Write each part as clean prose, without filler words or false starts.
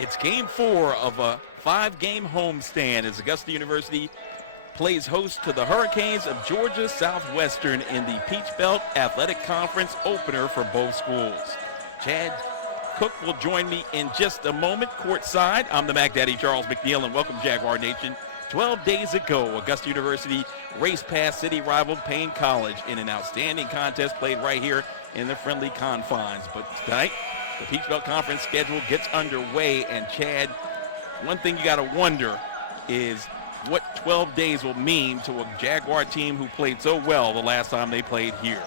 It's game 4 of a 5-game homestand as Augusta University plays host to the Hurricanes of Georgia Southwestern in the Peach Belt Athletic Conference opener for both schools. Chad Cook will join me in just a moment courtside. I'm the Mac Daddy Charles McNeil, and welcome Jaguar Nation. 12 days ago, Augusta University raced past city rival Payne College in an outstanding contest played right here in the friendly confines. But tonight, the Peach Belt Conference schedule gets underway, and Chad, one thing you got to wonder is what 12 days will mean to a Jaguar team who played so well the last time they played here.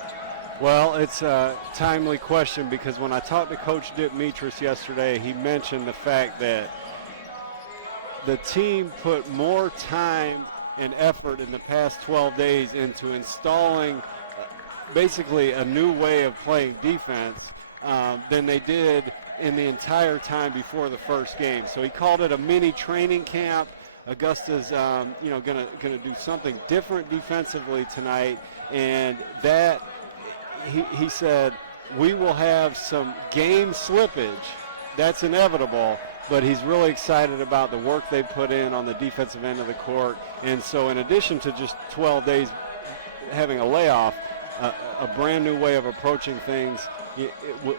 Well, it's a timely question because when I talked to Coach Demetris yesterday, he mentioned the fact that the team put more time and effort in the past 12 days into installing basically a new way of playing defense than they did in the entire time before the first game. So he called it a mini training camp. Augusta's, going to do something different defensively tonight, and that he said we will have some game slippage. That's inevitable, but he's really excited about the work they put in on the defensive end of the court. And so, in addition to just 12 days having a layoff, a brand new way of approaching things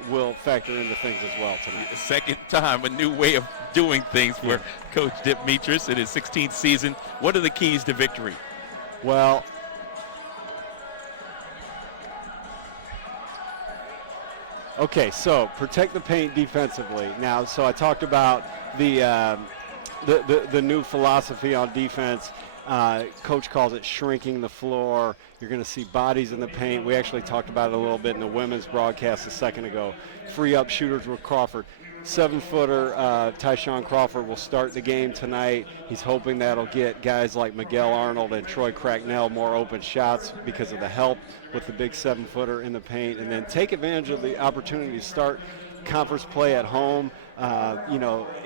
will factor into things as well tonight. The second time, a new way of doing things for Coach Demetris in his 16th season. What are the keys to victory? Well, okay, so protect the paint defensively. Now, so I talked about the new philosophy on defense. Coach calls it shrinking the floor. You're going to see bodies in the paint. We actually talked about it a little bit in the women's broadcast a second ago. Free up shooters with Crawford. 7-footer Tyshawn Crawford will start the game tonight. He's hoping that'll get guys like Miguel Arnold and Troy Cracknell more open shots because of the help with the big 7-footer in the paint, and then take advantage of the opportunity to start conference play at home.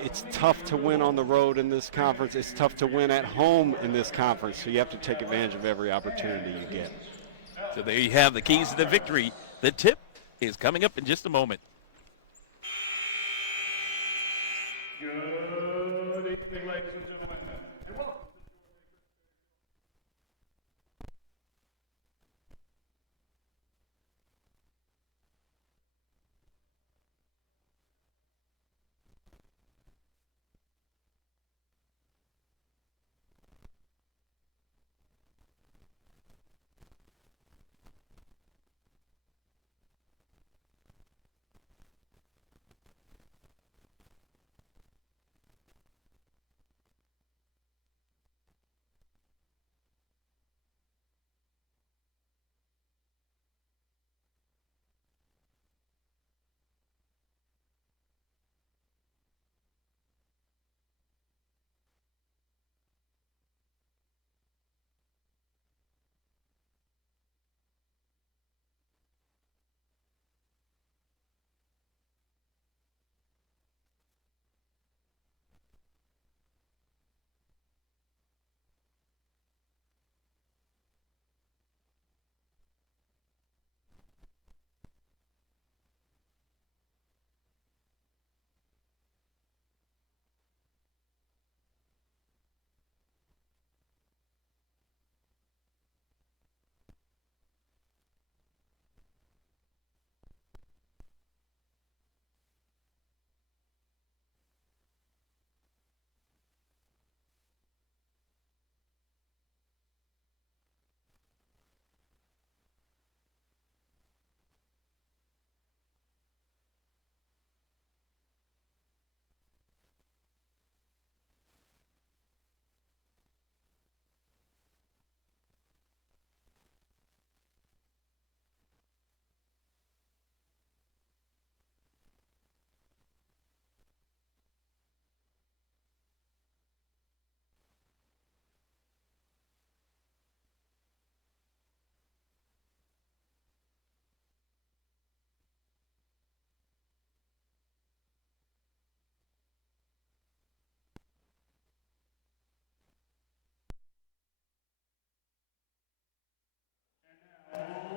It's tough to win on the road in this conference. It's tough to win at home in this conference, so you have to take advantage of every opportunity you get. So there you have the keys to the victory. The tip is coming up in just a moment. Good evening, ladies and gentlemen, and welcome.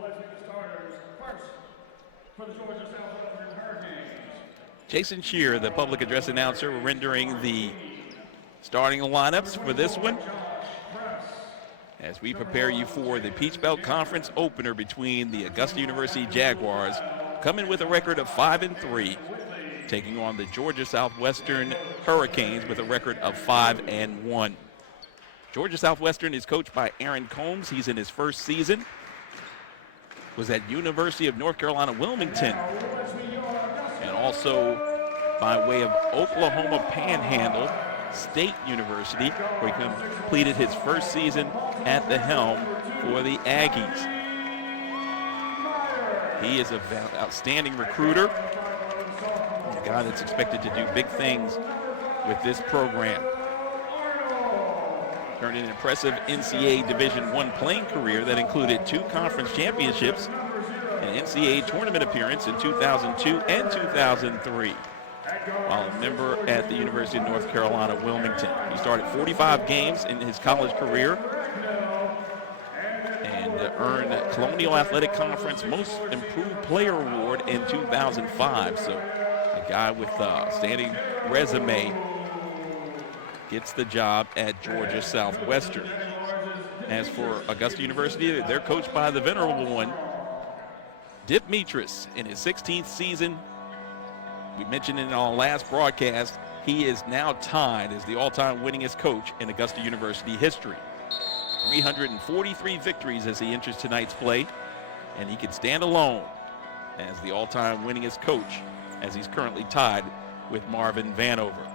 Let's get the starters. First, for the Georgia Southwestern Hurricanes, Jason Shear, the public address announcer, rendering the starting lineups for this one as we prepare you for the Peach Belt Conference opener between the Augusta University Jaguars, coming with a record of 5-3, taking on the Georgia Southwestern Hurricanes with a record of 5-1. Georgia Southwestern is coached by Aaron Combs. He's in his first season. Was at University of North Carolina, Wilmington, and also by way of Oklahoma Panhandle State University, where he completed his first season at the helm for the Aggies. He is an outstanding recruiter, a guy that's expected to do big things with this program. Turned in an impressive NCAA Division I playing career that included 2 conference championships, an NCAA tournament appearance in 2002 and 2003, while a member at the University of North Carolina, Wilmington. He started 45 games in his college career and earned the Colonial Athletic Conference Most Improved Player Award in 2005. So a guy with a standing resume gets the job at Georgia Southwestern. As for Augusta University, they're coached by the venerable one, Dip Metris, in his 16th season. We mentioned in our last broadcast, he is now tied as the all-time winningest coach in Augusta University history. 343 victories as he enters tonight's play, and he can stand alone as the all-time winningest coach, as he's currently tied with Marvin Vanover.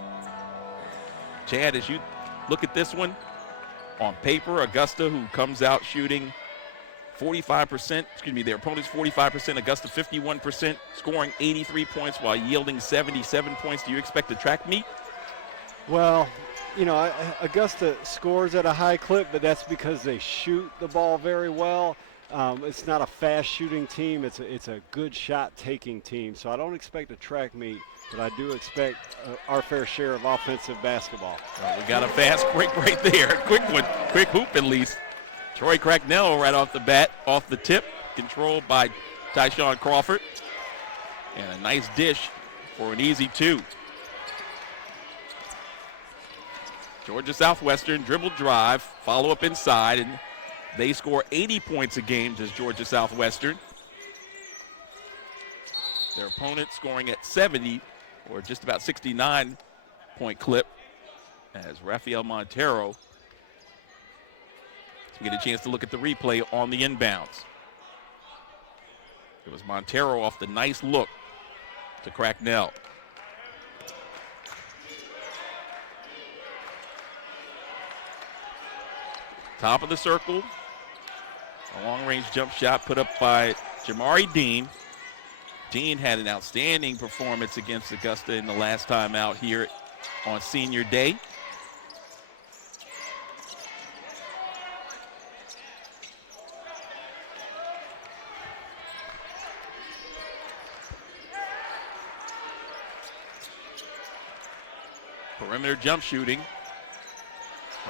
Chad, as you look at this one, on paper, Augusta, who comes out shooting 45%, their opponent's 45%, Augusta 51%, scoring 83 points while yielding 77 points. Do you expect a track meet? Well, Augusta scores at a high clip, but that's because they shoot the ball very well. It's not a fast shooting team. It's a good shot taking team. So I don't expect a track meet, but I do expect our fair share of offensive basketball. Well, we got a fast break right there. Quick one, quick hoop at least. Troy Cracknell right off the bat, off the tip, controlled by Tyshawn Crawford. And a nice dish for an easy 2. Georgia Southwestern dribble drive, follow up inside, and they score 80 points a game as Georgia Southwestern. Their opponent scoring at 70, or just about 69-point clip, as Rafael Montero. So we get a chance to look at the replay on the inbounds. It was Montero off the nice look to Cracknell. Top of the circle. A long-range jump shot put up by Jamari Dean. Dean had an outstanding performance against Augusta in the last time out here on senior day. Perimeter jump shooting.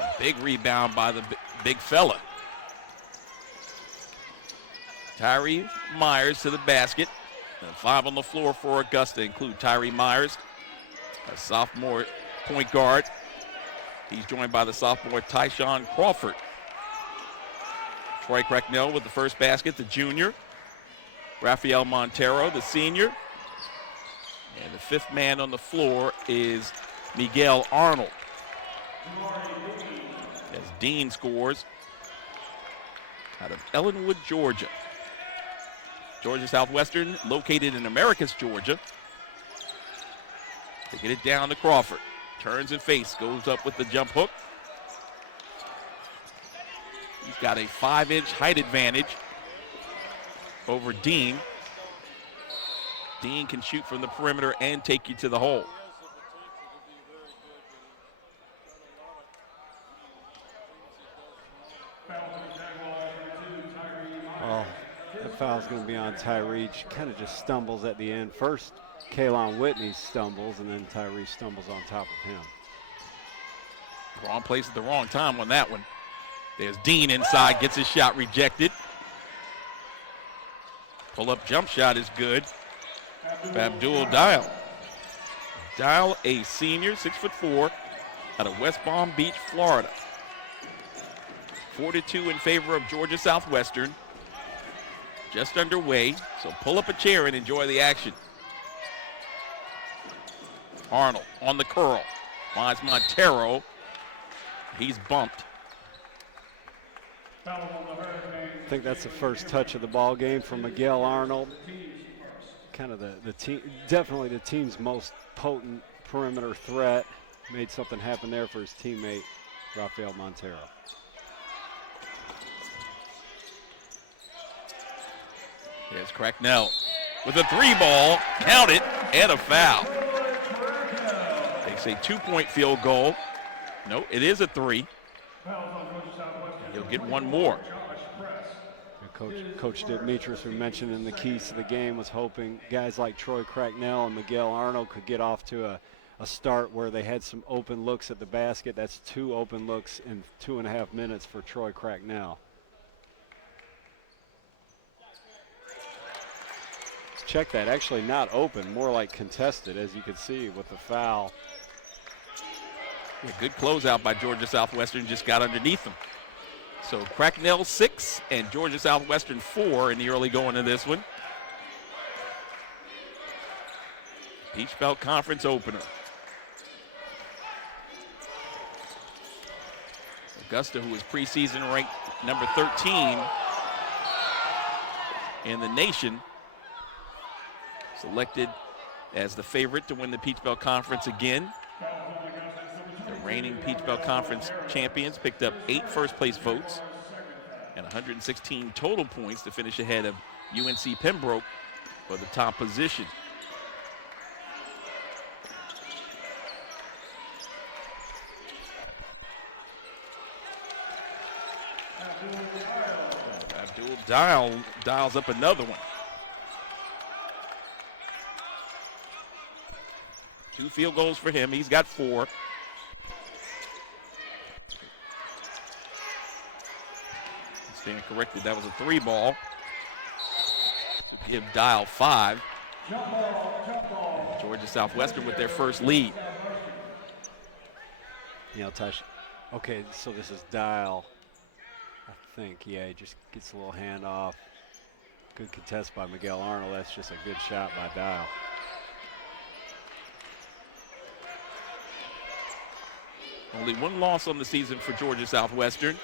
A big rebound by the big fella. Tyree Myers to the basket. And 5 on the floor for Augusta include Tyree Myers, a sophomore point guard. He's joined by the sophomore Tyshawn Crawford. Troy Cracknell with the first basket, the junior. Rafael Montero, the senior. And the 5th man on the floor is Miguel Arnold. As Dean scores out of Ellenwood, Georgia. Georgia Southwestern, located in Americus, Georgia. They get it down to Crawford. Turns and face, goes up with the jump hook. He's got a 5-inch height advantage over Dean. Dean can shoot from the perimeter and take you to the hole. The foul's going to be on Tyree. Kind of just stumbles at the end. First, Kaylon Whitney stumbles, and then Tyree stumbles on top of him. Wrong place at the wrong time on that one. There's Dean inside, gets his shot rejected. Pull-up jump shot is good. Abdul Dial. Dial, a senior, 6'4", out of West Palm Beach, Florida. 4-2 in favor of Georgia Southwestern. Just underway, so pull up a chair and enjoy the action. Arnold on the curl. Finds Montero. He's bumped. I think that's the first touch of the ball game from Miguel Arnold. Kind of the team, definitely the team's most potent perimeter threat. Made something happen there for his teammate, Rafael Montero. There's Cracknell with a 3-ball, count it, and a foul. Takes a 2-point field goal. No, it is a 3. He'll get one more. Coach Demetris, who mentioned in the keys to the game, was hoping guys like Troy Cracknell and Miguel Arnold could get off to a start where they had some open looks at the basket. That's 2 open looks in 2.5 minutes for Troy Cracknell. Let's check that. Actually not open, more like contested, as you can see with the foul. A good closeout by Georgia Southwestern, just got underneath them. So Cracknell 6 and Georgia Southwestern 4 in the early going of this one. Peach Belt Conference opener. Augusta, who was preseason ranked number 13 in the nation, selected as the favorite to win the Peach Belt Conference again. The reigning Peach Belt Conference champions picked up 8 first-place votes and 116 total points to finish ahead of UNC Pembroke for the top position. Abdul dials up another one. 2 field goals for him. He's got 4. Stand corrected. That was a 3-ball to give Dial 5. Georgia Southwestern with their first lead. Yeah, touch. Okay, so this is Dial. I think, yeah, he just gets a little handoff. Good contest by Miguel Arnold. That's just a good shot by Dial. Only 1 loss on the season for Georgia Southwestern.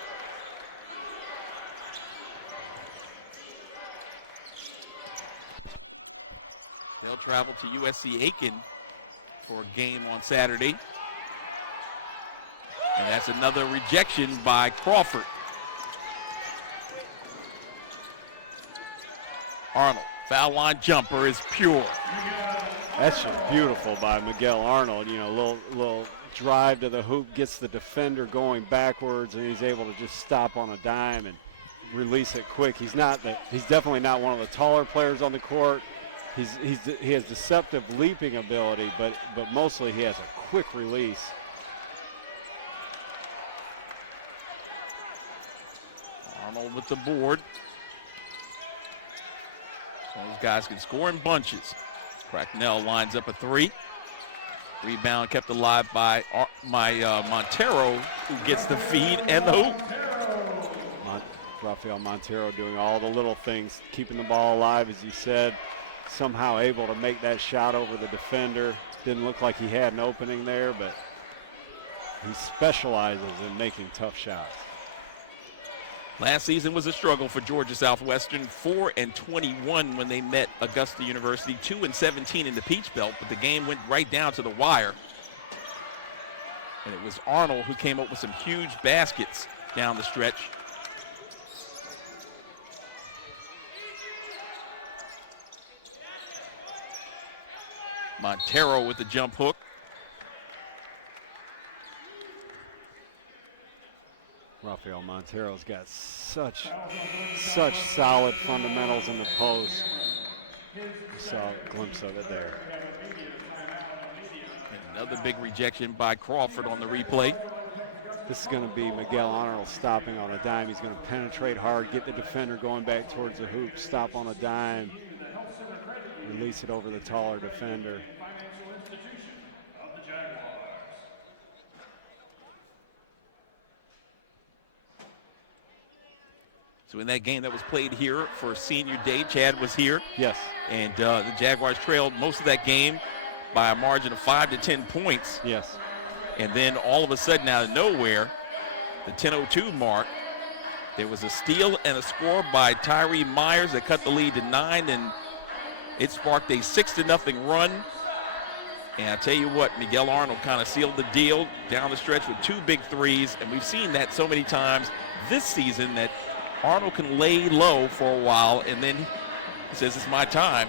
They'll travel to USC Aiken for a game on Saturday. And that's another rejection by Crawford. Arnold, foul line jumper is pure. That's just beautiful by Miguel Arnold. You know, little drive to the hoop, gets the defender going backwards, and he's able to just stop on a dime and release it quick. He's definitely not one of the taller players on the court. He has deceptive leaping ability, but mostly he has a quick release. Arnold with the board. Those guys can score in bunches. Cracknell lines up a 3. Rebound kept alive by Montero, who gets the feed and the hoop. Rafael Montero doing all the little things, keeping the ball alive, as you said. Somehow able to make that shot over the defender. Didn't look like he had an opening there, but he specializes in making tough shots. Last season was a struggle for Georgia Southwestern, 4-21 when they met Augusta University, 2-17 in the Peach Belt, but the game went right down to the wire. And it was Arnold who came up with some huge baskets down the stretch. Montero with the jump hook. Rafael Montero's got such solid fundamentals in the post. You saw a glimpse of it there. And another big rejection by Crawford on the replay. This is going to be Miguel Arnold stopping on a dime. He's going to penetrate hard, get the defender going back towards the hoop, stop on a dime, release it over the taller defender. So in that game that was played here for senior day, Chad was here. Yes. And the Jaguars trailed most of that game by a margin of 5 to 10 points. Yes. And then all of a sudden, out of nowhere, the 10:02 mark, there was a steal and a score by Tyree Myers that cut the lead to 9, and it sparked a 6-0 run. And I tell you what, Miguel Arnold kind of sealed the deal down the stretch with 2 big threes, and we've seen that so many times this season that Arnold can lay low for a while, and then he says, it's my time,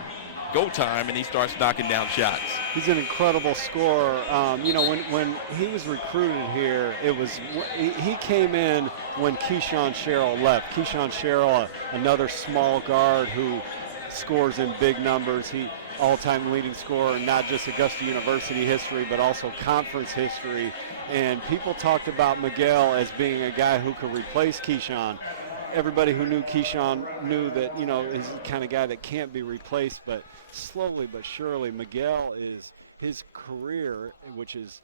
go time, and he starts knocking down shots. He's an incredible scorer. When he was recruited here, he came in when Keyshawn Sherrill left. Keyshawn Sherrill, another small guard who scores in big numbers. He all-time leading scorer, not just Augusta University history, but also conference history. And people talked about Miguel as being a guy who could replace Keyshawn. Everybody who knew Keyshawn knew that, he's the kind of guy that can't be replaced, but slowly but surely, Miguel is his career, which is,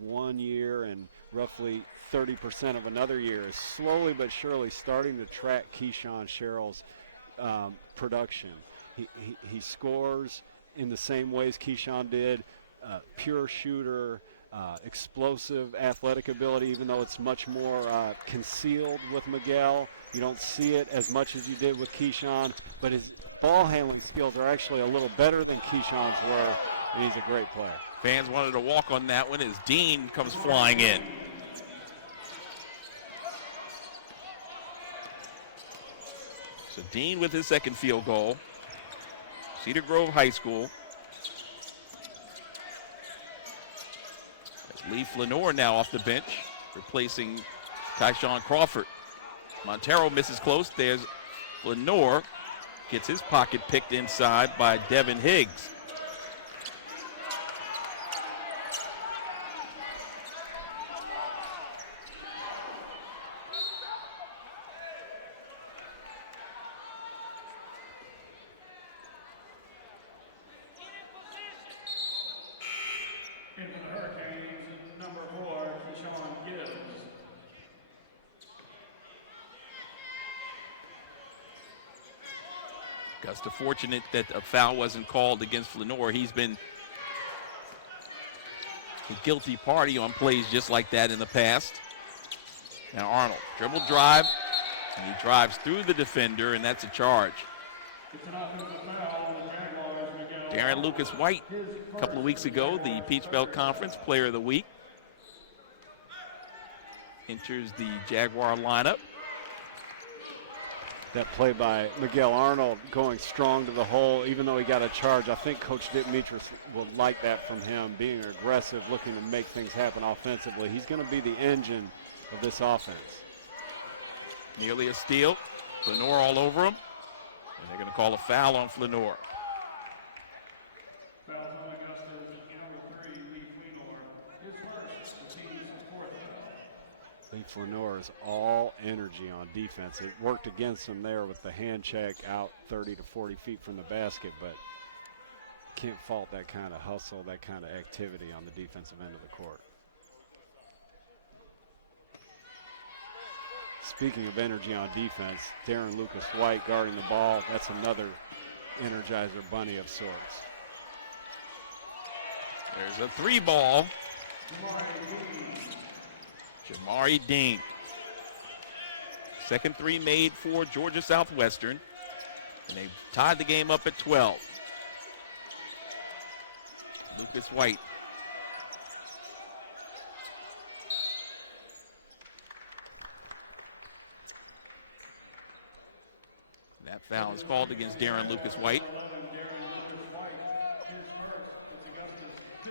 1 year and roughly 30% of another year, is slowly but surely starting to track Keyshawn Sherrill's production. He scores in the same ways Keyshawn did, pure shooter, explosive athletic ability, even though it's much more concealed with Miguel. You don't see it as much as you did with Keyshawn, but his ball handling skills are actually a little better than Keyshawn's were, and he's a great player. Fans wanted to walk on that one as Dean comes flying in. So Dean with his second field goal. Cedar Grove High School. As Lee Flanor now off the bench, replacing Tyshawn Crawford. Montero misses close. There's Flanor. Gets his pocket picked inside by Devin Higgs. Into the Hurricanes, number 4, Keyshawn Gibbs. Augusta fortunate that a foul wasn't called against Flanor. He's been a guilty party on plays just like that in the past. Now Arnold, dribble drive, and he drives through the defender, and that's a charge. It's an offensive foul on the Jaguars, Miguel. Darren Lucas White, a couple of weeks ago, the Peach Belt Conference Player of the Week, enters the Jaguar lineup. That play by Miguel Arnold going strong to the hole, even though he got a charge. I think Coach Dittmetris would like that from him, being aggressive, looking to make things happen offensively. He's going to be the engine of this offense. Nearly a steal. Flanor all over him. And they're going to call a foul on Flanor. Foul on Augusta is number 3, Lee Flanor. His first, the team's 4th foul. Lee Flanor is all energy on defense. It worked against him there with the hand check out 30 to 40 feet from the basket, but can't fault that kind of hustle, that kind of activity on the defensive end of the court. Speaking of energy on defense, Darren Lucas White guarding the ball. That's another Energizer bunny of sorts. There's a 3 ball. Jamari Dean. Second 3 made for Georgia Southwestern. And they've tied the game up at 12. Lucas White. That foul is called against Darren Lucas White.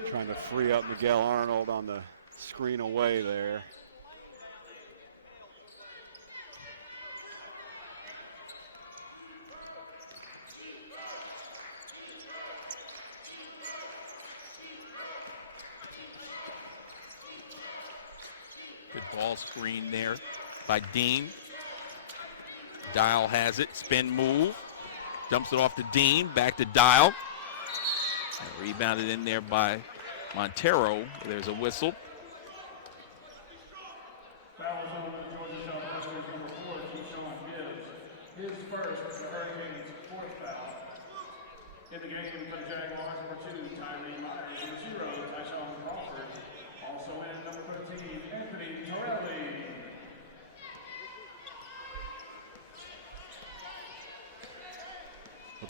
Trying to free up Miguel Arnold on the screen away there. Good ball screen there by Dean. Dial has it, spin move, dumps it off to Dean, back to Dial. And rebounded in there by Montero. There's a whistle. Foul on Georgia Southwestern, number 4, Keyshawn Gibbs. In the game for the Jaguars, number 2, Tyree Myers. Number 0, Tyshawn Crawford. Also in number 13, Anthony Torelli.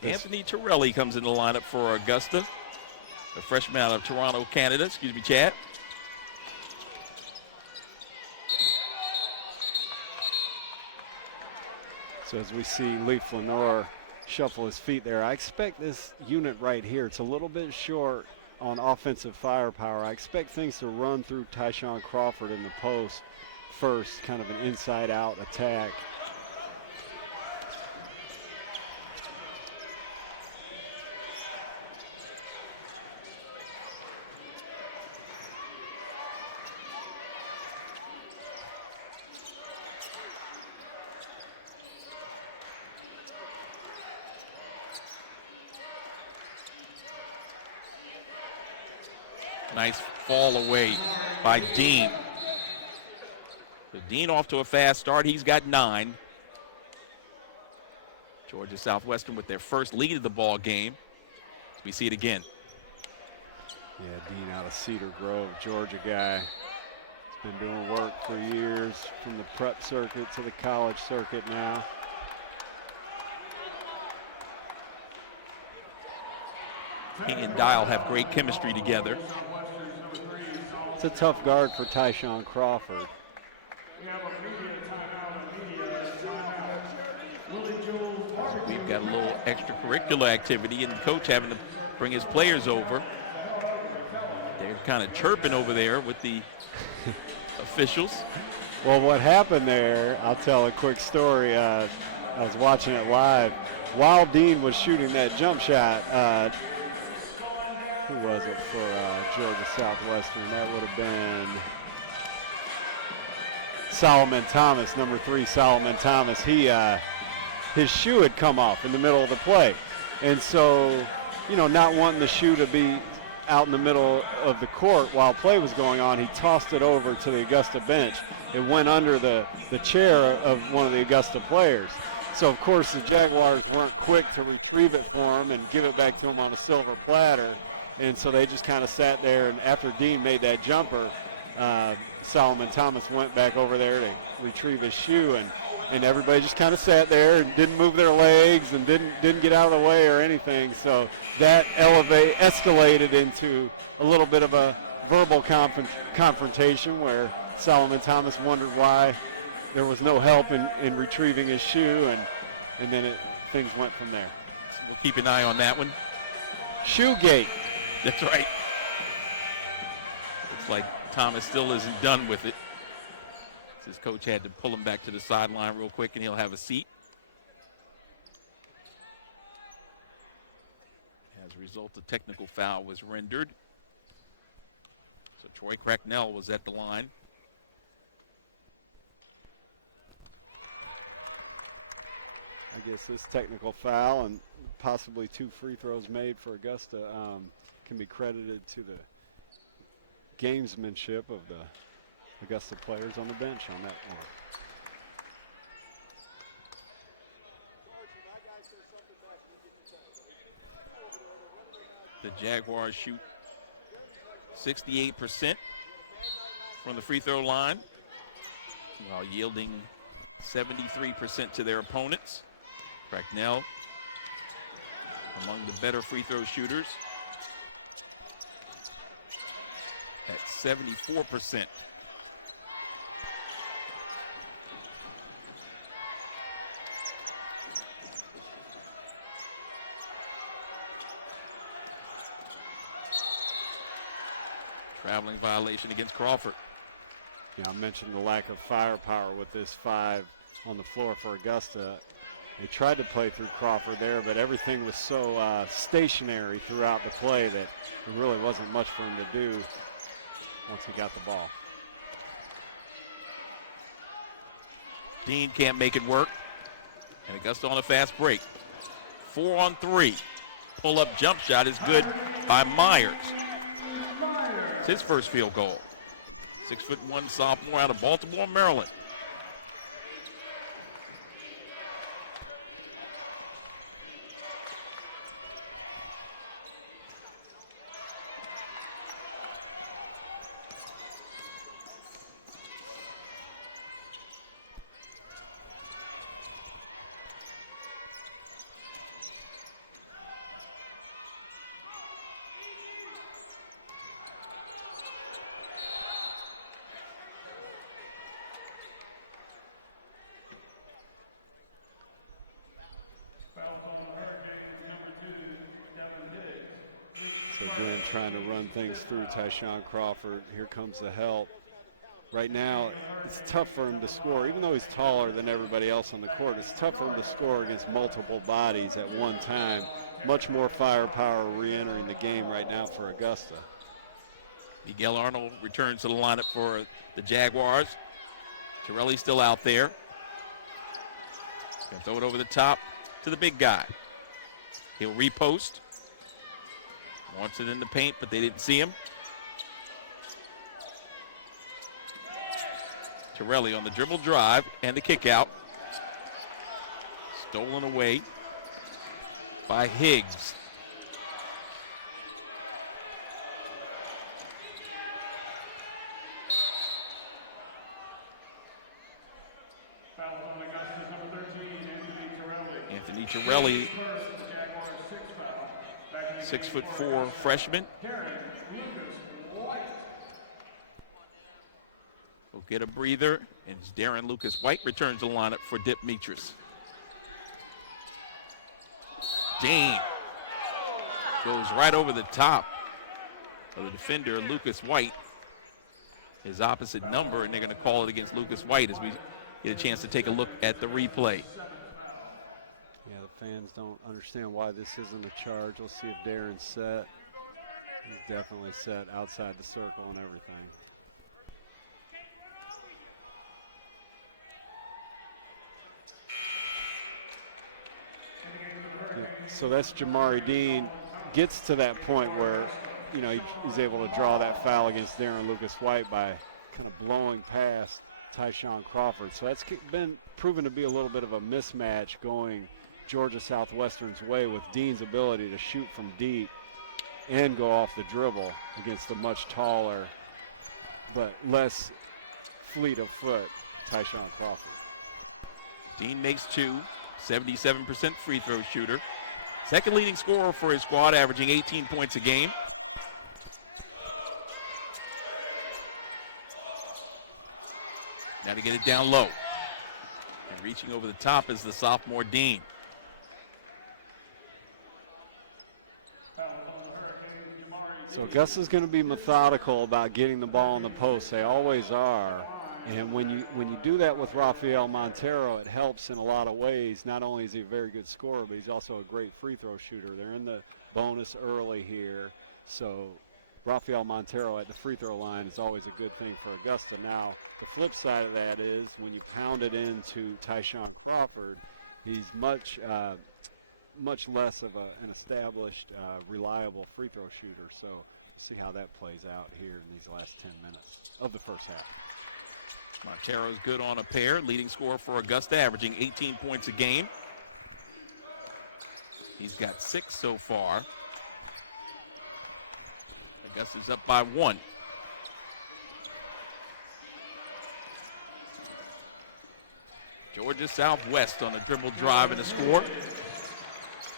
Anthony Torelli comes in the lineup for Augusta, a freshman out of Toronto, Canada. Excuse me, Chad. So as we see Leaf Lenore shuffle his feet there, I expect this unit right here, it's a little bit short on offensive firepower. I expect things to run through Tyshawn Crawford in the post first, kind of an inside-out attack. Nice fall away by Dean. So Dean off to a fast start. He's got 9. Georgia Southwestern with their first lead of the ball game. We see it again. Yeah, Dean out of Cedar Grove, Georgia guy. He's been doing work for years, from the prep circuit to the college circuit now. He and Dial have great chemistry together. It's a tough guard for Tyshawn Crawford. We've got a little extracurricular activity and the coach having to bring his players over. They're kind of chirping over there with the officials. Well, what happened there, I'll tell a quick story. I was watching it live. While Dean was shooting that jump shot, who was it for Georgia Southwestern? That would have been Solomon Thomas, number 3, Solomon Thomas. His shoe had come off in the middle of the play. And so, you know, not wanting the shoe to be out in the middle of the court while play was going on, he tossed it over to the Augusta bench. It went under the chair of one of the Augusta players. So, of course, the Jaguars weren't quick to retrieve it for him and give it back to him on a silver platter. And so they just kind of sat there, and after Dean made that jumper, Solomon Thomas went back over there to retrieve his shoe, and everybody just kind of sat there and didn't move their legs and didn't get out of the way or anything. So that escalated into a little bit of a verbal confrontation where Solomon Thomas wondered why there was no help in retrieving his shoe, and then things went from there. So we'll keep an eye on that one. Shoegate. That's right. Looks like Thomas still isn't done with it. His coach had to pull him back to the sideline real quick, and he'll have a seat. As a result, the technical foul was rendered. So Troy Cracknell was at the line. I guess this technical foul and possibly 2 free throws made for Augusta can be credited to the gamesmanship of the Augusta players on the bench on that one. The Jaguars shoot 68% from the free throw line, while yielding 73% to their opponents. Cracknell among the better free throw shooters at 74%. Traveling violation against Crawford. Yeah, I mentioned the lack of firepower with this 5 on the floor for Augusta. They tried to play through Crawford there, but everything was so stationary throughout the play that there really wasn't much for him to do once he got the ball. Dean can't make it work. And Augusta on a fast break. 4 on 3. Pull-up jump shot is good by Myers. It's his first field goal. 6'1" sophomore out of Baltimore, Maryland. So again, trying to run things through Tyshawn Crawford. Here comes the help. Right now, it's tough for him to score. Even though he's taller than everybody else on the court, it's tough for him to score against multiple bodies at one time. Much more firepower re-entering the game right now for Augusta. Miguel Arnold returns to the lineup for the Jaguars. Torelli's still out there. Gonna throw it over the top to the big guy. He'll repost. Wants it in the paint, but they didn't see him. Torelli on the dribble drive and the kick out. Stolen away by Higgs. Foul on Augusta's number 13, Anthony Torelli, 6'4" freshman. Will get a breather, and Darren Lucas White returns to the lineup for Dip Metris. Dean goes right over the top of the defender, Lucas White. His opposite number, and they're going to call it against Lucas White as we get a chance to take a look at the replay. Yeah, the fans don't understand why this isn't a charge. Let's see if Darren's set. He's definitely set outside the circle and everything. So that's Jamari Dean. Gets to that point where, you know, he's able to draw that foul against Darren Lucas White by kind of blowing past Tyshawn Crawford. So that's been proven to be a little bit of a mismatch going Georgia Southwestern's way with Dean's ability to shoot from deep and go off the dribble against the much taller but less fleet of foot Tyshawn Crawford. Dean makes two, 77% free throw shooter. Second leading scorer for his squad, averaging 18 points a game. Now to get it down low. And reaching over the top is the sophomore Dean. So Augusta's going to be methodical about getting the ball in the post. They always are. And when you do that with Rafael Montero, it helps in a lot of ways. Not only is he a very good scorer, but he's also a great free throw shooter. They're in the bonus early here. So Rafael Montero at the free throw line is always a good thing for Augusta. Now, the flip side of that is when you pound it into Tyshawn Crawford, he's much less of an established, reliable free throw shooter. So we'll see how that plays out here in these last 10 minutes of the first half. Montero's good on a pair, leading scorer for Augusta, averaging 18 points a game. He's got 6 so far. Augusta's up by 1. Georgia Southwest on a dribble drive and a score.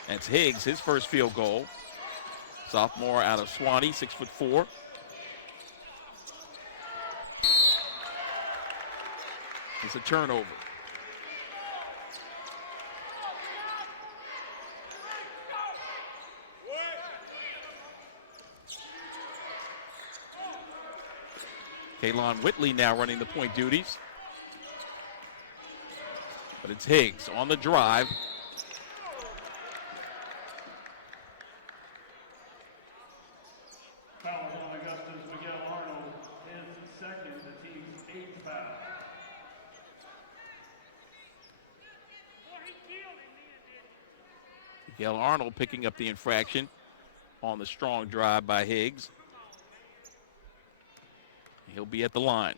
That's Higgs, his first field goal. Sophomore out of Swanee, 6'4". It's a turnover. Kaylon Whitley now running the point duties. But it's Higgs on the drive. Foul on Augusta's Miguel Arnold, his second, the team's 8th foul. Miguel Arnold picking up the infraction on the strong drive by Higgs. He'll be at the line.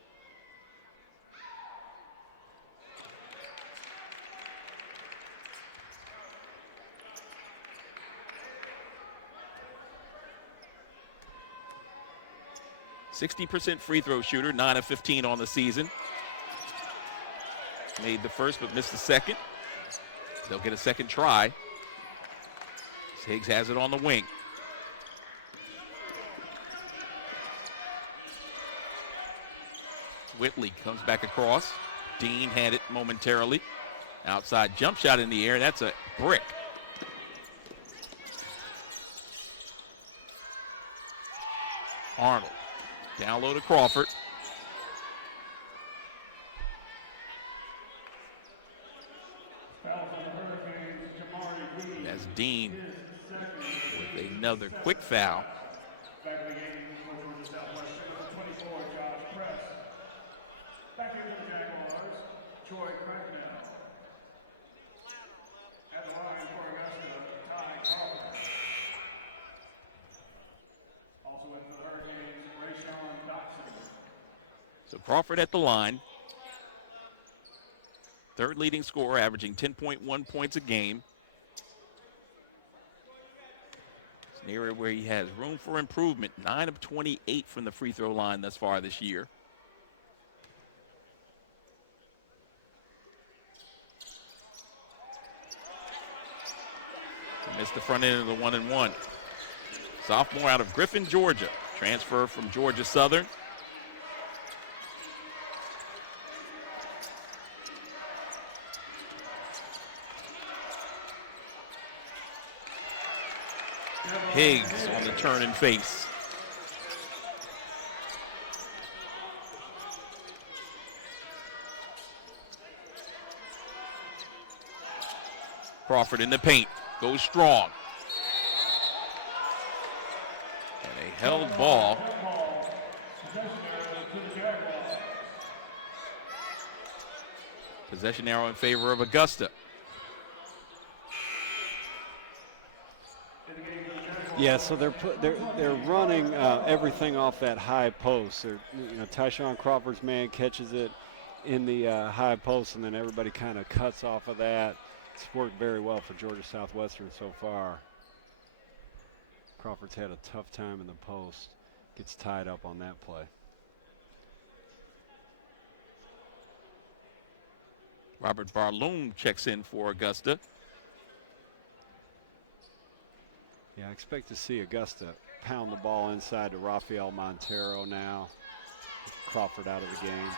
.60% free throw shooter, 9 of 15 on the season. Made the first but missed the second. They'll get a second try. Higgs has it on the wing. Whitley comes back across. Dean had it momentarily. Outside jump shot in the air. That's a brick. Arnold. Down low to Crawford. That's Dean with another quick foul. Back in the game for Georgia Southwestern, number 24, Josh Press. Back into the Jaguars, Troy Cracknell. At the line for Augusta, Ty Crawford. Also in the Hurricanes, Rayshawn Dotson. So Crawford at the line. Third leading scorer, averaging 10.1 points a game. It's an area where he has room for improvement. 9 of 28 from the free throw line thus far this year. He missed the front end of the 1-and-1. Sophomore out of Griffin, Georgia. Transfer from Georgia Southern. Higgs on the turn and face. Crawford in the paint, goes strong. And a held ball. Possession arrow in favor of Augusta. Yeah, so they're running everything off that high post. Tyshawn Crawford's man catches it in the high post, and then everybody kind of cuts off of that. It's worked very well for Georgia Southwestern so far. Crawford's had a tough time in the post. Gets tied up on that play. Robert Barloom checks in for Augusta. Yeah, I expect to see Augusta pound the ball inside to Rafael Montero now. Crawford out of the game.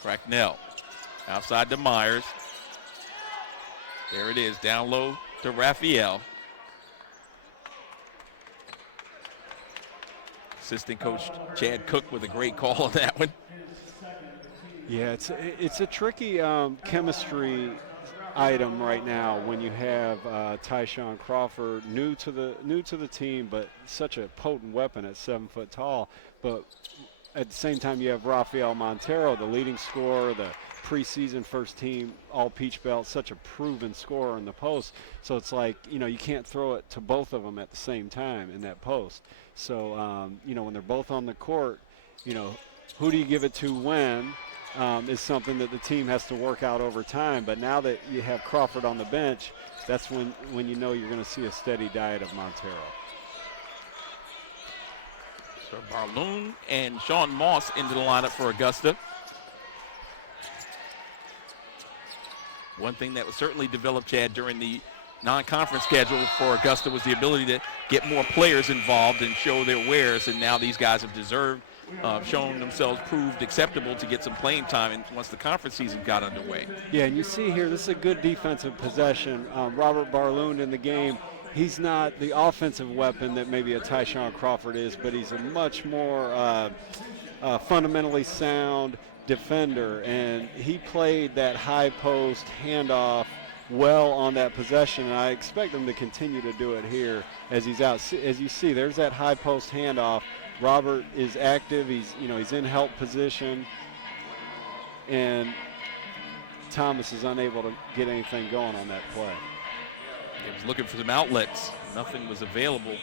Cracknell outside to Myers. There it is, down low to Raphael. Assistant coach Chad Cook with a great call on that one. Yeah, it's a tricky chemistry item right now when you have Tyshawn Crawford new to the team, but such a potent weapon at 7 foot tall. But at the same time, you have Rafael Montero, the leading scorer, the preseason first team all Peach Belt, such a proven scorer in the post. So it's like, you can't throw it to both of them at the same time in that post. So, when they're both on the court, who do you give it to when is something that the team has to work out over time. But now that you have Crawford on the bench, that's when you know you're going to see a steady diet of Montero. So Barloom and Sean Moss into the lineup for Augusta. One thing that was certainly developed, Chad, during the non-conference schedule for Augusta was the ability to get more players involved and show their wares, and now these guys have shown themselves proved acceptable to get some playing time and once the conference season got underway. Yeah, and you see here, this is a good defensive possession. Robert Barloom in the game. He's not the offensive weapon that maybe a Tyshawn Crawford is, but he's a much more fundamentally sound defender, and he played that high post handoff well on that possession, and I expect him to continue to do it here as he's out. As you see, there's that high post handoff. Robert is active. He's in help position, and Thomas is unable to get anything going on that play. He was looking for some outlets. Nothing was available.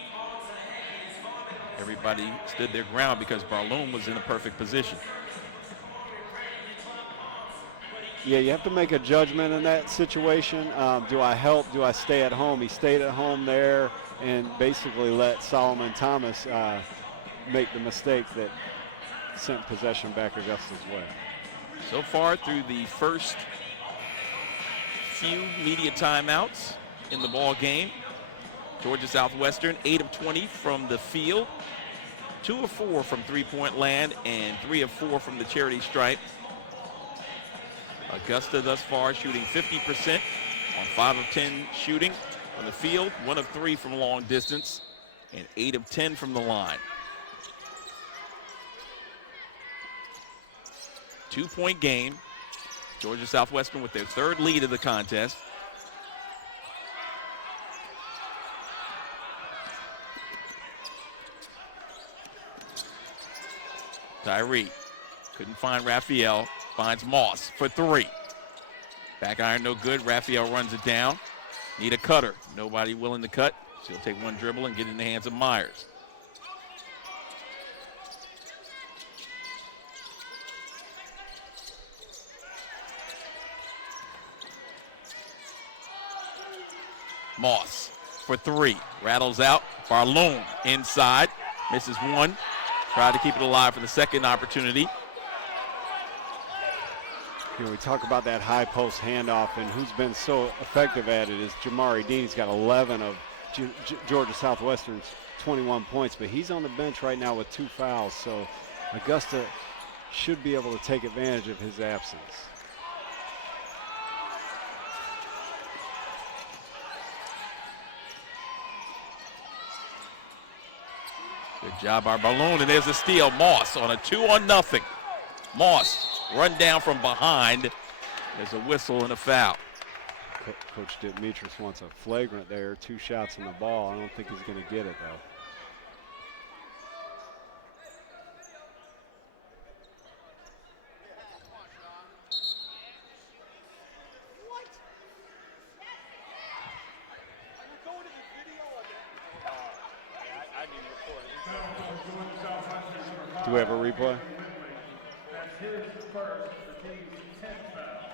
Everybody stood their ground because Barloom was in a perfect position. Yeah, you have to make a judgment in that situation. Do I help? Do I stay at home? He stayed at home there and basically let Solomon Thomas make the mistake that sent possession back Augusta's way. So far through the first few media timeouts in the ball game, Georgia Southwestern 8 of 20 from the field, 2 of 4 from three-point land, and 3 of 4 from the charity stripe. Augusta thus far shooting 50% on 5 of 10 shooting. on the field, 1 of 3 from long distance, and 8 of 10 from the line. 2-point game. Georgia Southwestern with their 3rd lead of the contest. Tyree couldn't find Raphael, finds Moss for 3. Back iron no good, Raphael runs it down. Need a cutter, nobody willing to cut. So he'll take one dribble and get in the hands of Myers. Moss for 3, rattles out. Barloon inside, misses 1. Tried to keep it alive for the 2nd opportunity. You know, we talk about that high post handoff, and who's been so effective at it is Jamari Dean. He's got 11 of Georgia Southwestern's 21 points, but he's on the bench right now with 2 fouls, so Augusta should be able to take advantage of his absence. Good job, our balloon, and there's a steal. Moss on a 2-0. Moss run down from behind. There's a whistle and a foul. Coach Demetrius wants a flagrant there, 2 shots on the ball. I don't think he's going to get it, though. Do we have a replay? That's his first, the team's 10th foul.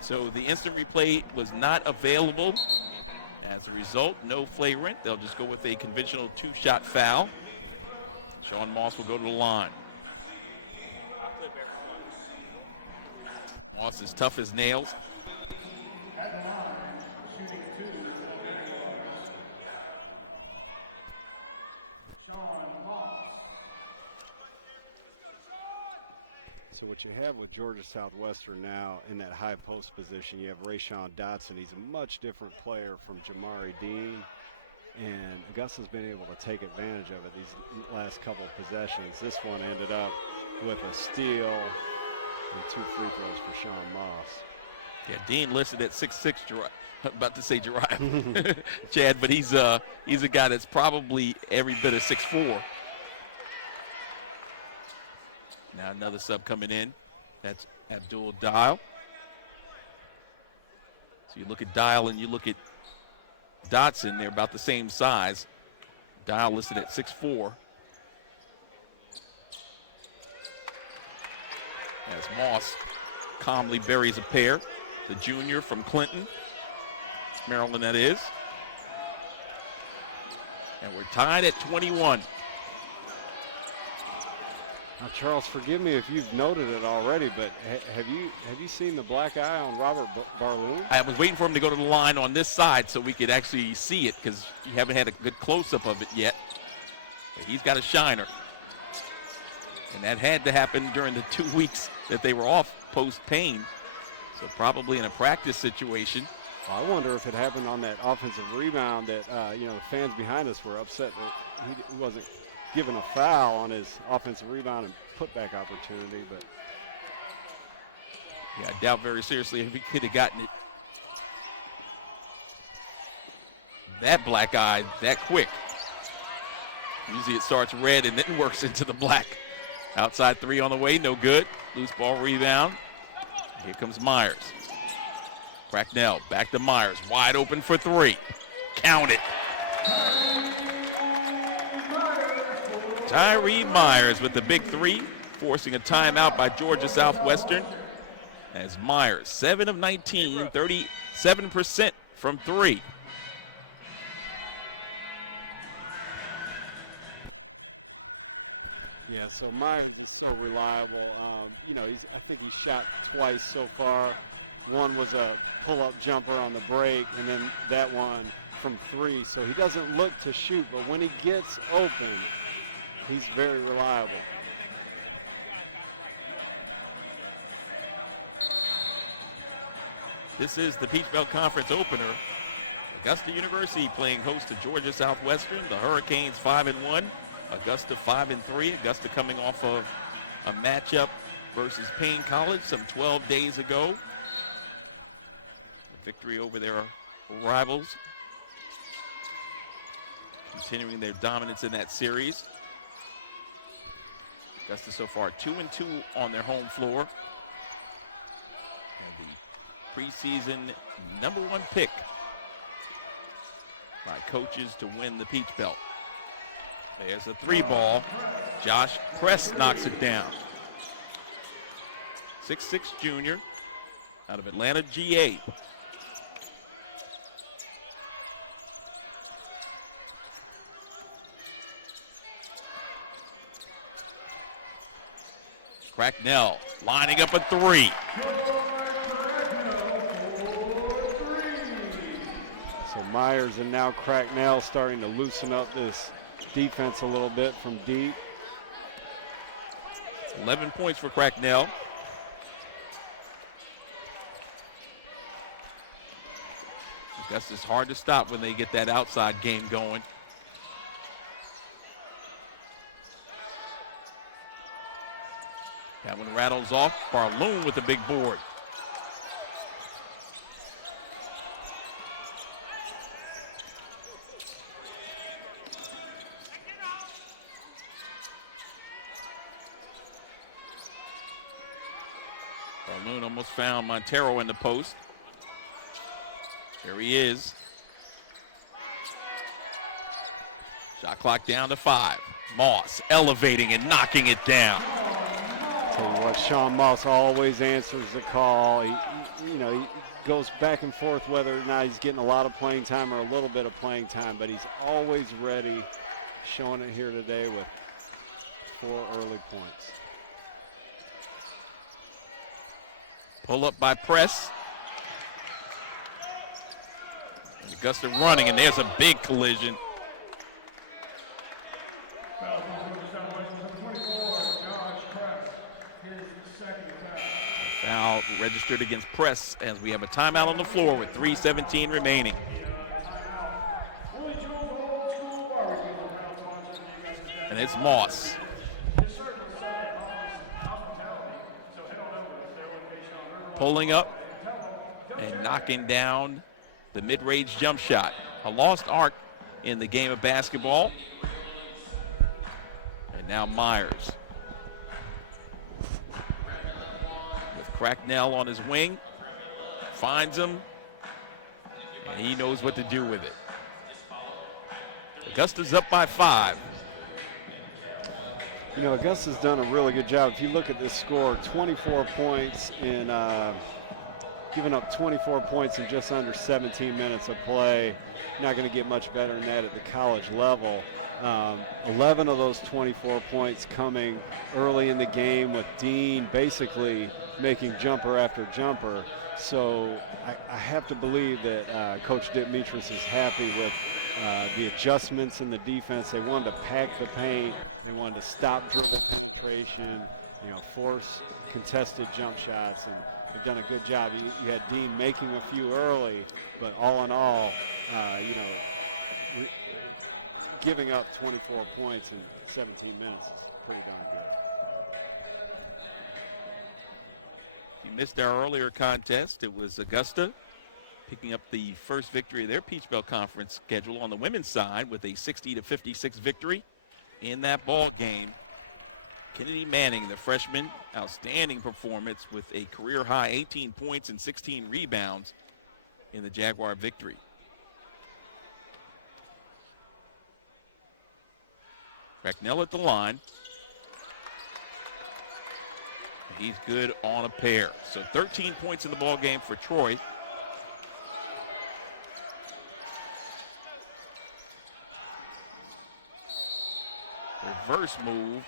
So the instant replay was not available. As a result, no flagrant. They'll just go with a conventional 2-shot foul. Sean Moss will go to the line. Moss is tough as nails. At the line, shooting 2 for the Jaguars. Sean Moss. So what you have with Georgia Southwestern now in that high post position, you have Rayshawn Dotson. He's a much different player from Jamari Dean, and Augusta's been able to take advantage of it these last couple of possessions. This one ended up with a steal and 2 free throws for Sean Moss. Yeah, Dean listed at 6'6", I'm about to say Jariah, Chad, but he's a guy that's probably every bit of 6'4". Now another sub coming in. That's Abdul Dial. So you look at Dial and you look at Dotson. They're about the same size. Dial listed at 6'4". As Moss calmly buries a pair. The junior from Clinton, Maryland that is. And we're tied at 21. Now, Charles, forgive me if you've noted it already, but have you seen the black eye on Robert Barloon? I was waiting for him to go to the line on this side so we could actually see it because you haven't had a good close-up of it yet. But he's got a shiner. And that had to happen during the 2 weeks that they were off post-pain. So probably in a practice situation. Well, I wonder if it happened on that offensive rebound that, the fans behind us were upset that he wasn't given a foul on his offensive rebound and putback opportunity, but yeah, I doubt very seriously if he could have gotten it that black eye that quick. Usually it starts red and then works into the black. Outside 3 on the way, no good. Loose ball rebound. Here comes Myers. Cracknell back to Myers, wide open for 3. Count it. Tyree Myers with the big three, forcing a timeout by Georgia Southwestern. As Myers, 7 of 19, 37% from three. Yeah, so Myers is so reliable. I think he shot twice so far. One was a pull-up jumper on the break, and then that one from three. So he doesn't look to shoot, but when he gets open, he's very reliable. This is the Peach Belt Conference opener. Augusta University playing host to Georgia Southwestern. The Hurricanes 5-1. Augusta 5-3. Augusta coming off of a matchup versus Payne College some 12 days ago. A victory over their rivals. Continuing their dominance in that series. Augusta so far 2-2 on their home floor. And the preseason #1 pick by coaches to win the Peach Belt. There's a three ball. Josh Press knocks it down. 6'6" junior out of Atlanta, GA. Cracknell lining up a three. So Myers and now Cracknell starting to loosen up this defense a little bit from deep. 11 points for Cracknell. Augusta's hard to stop when they get that outside game going. That one rattles off. Barloon with the big board. Barloon almost found Montero in the post. There he is. Shot clock down to 5. Moss elevating and knocking it down. Tell you what, Sean Moss always answers the call. He goes back and forth whether or not he's getting a lot of playing time or a little bit of playing time, but he's always ready, showing it here today with 4 early points. Pull up by Press. And Augusta running, and there's a big collision. Foul registered against Press as we have a timeout on the floor with 3:17 remaining. And it's Moss. Pulling up and knocking down the mid-range jump shot. A lost arc in the game of basketball. And now Myers. Cracknell on his wing, finds him, and he knows what to do with it. Augusta's up by 5. Augusta's done a really good job. If you look at this score, 24 points in giving up 24 points in just under 17 minutes of play. Not going to get much better than that at the college level. 11 of those 24 points coming early in the game with Dean basically making jumper after jumper. So I have to believe that Coach Demetris is happy with the adjustments in the defense. They wanted to pack the paint. They wanted to stop dribble penetration, force contested jump shots, and they've done a good job. You had Dean making a few early, but all in all, giving up 24 points in 17 minutes is pretty darn good. You missed our earlier contest. It was Augusta picking up the first victory of their Peach Belt Conference schedule on the women's side with a 60-56 victory in that ball game. Kennedy Manning, the freshman, outstanding performance with a career-high 18 points and 16 rebounds in the Jaguar victory. Cracknell at the line. He's good on a pair. So 13 points in the ball game for Troy. Reverse move.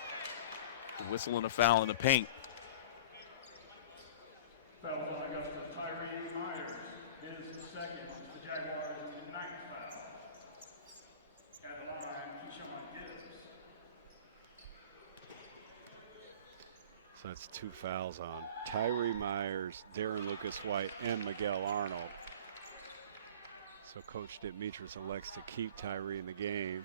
Whistle and a foul in the paint. Foul on Augusta, Tyree Myers, his second. The Jaguars' ninth foul. At the line, Keyshawn Gibbs. So that's 2 fouls on Tyree Myers, Darren Lucas White, and Miguel Arnold. So Coach Demetrius elects to keep Tyree in the game.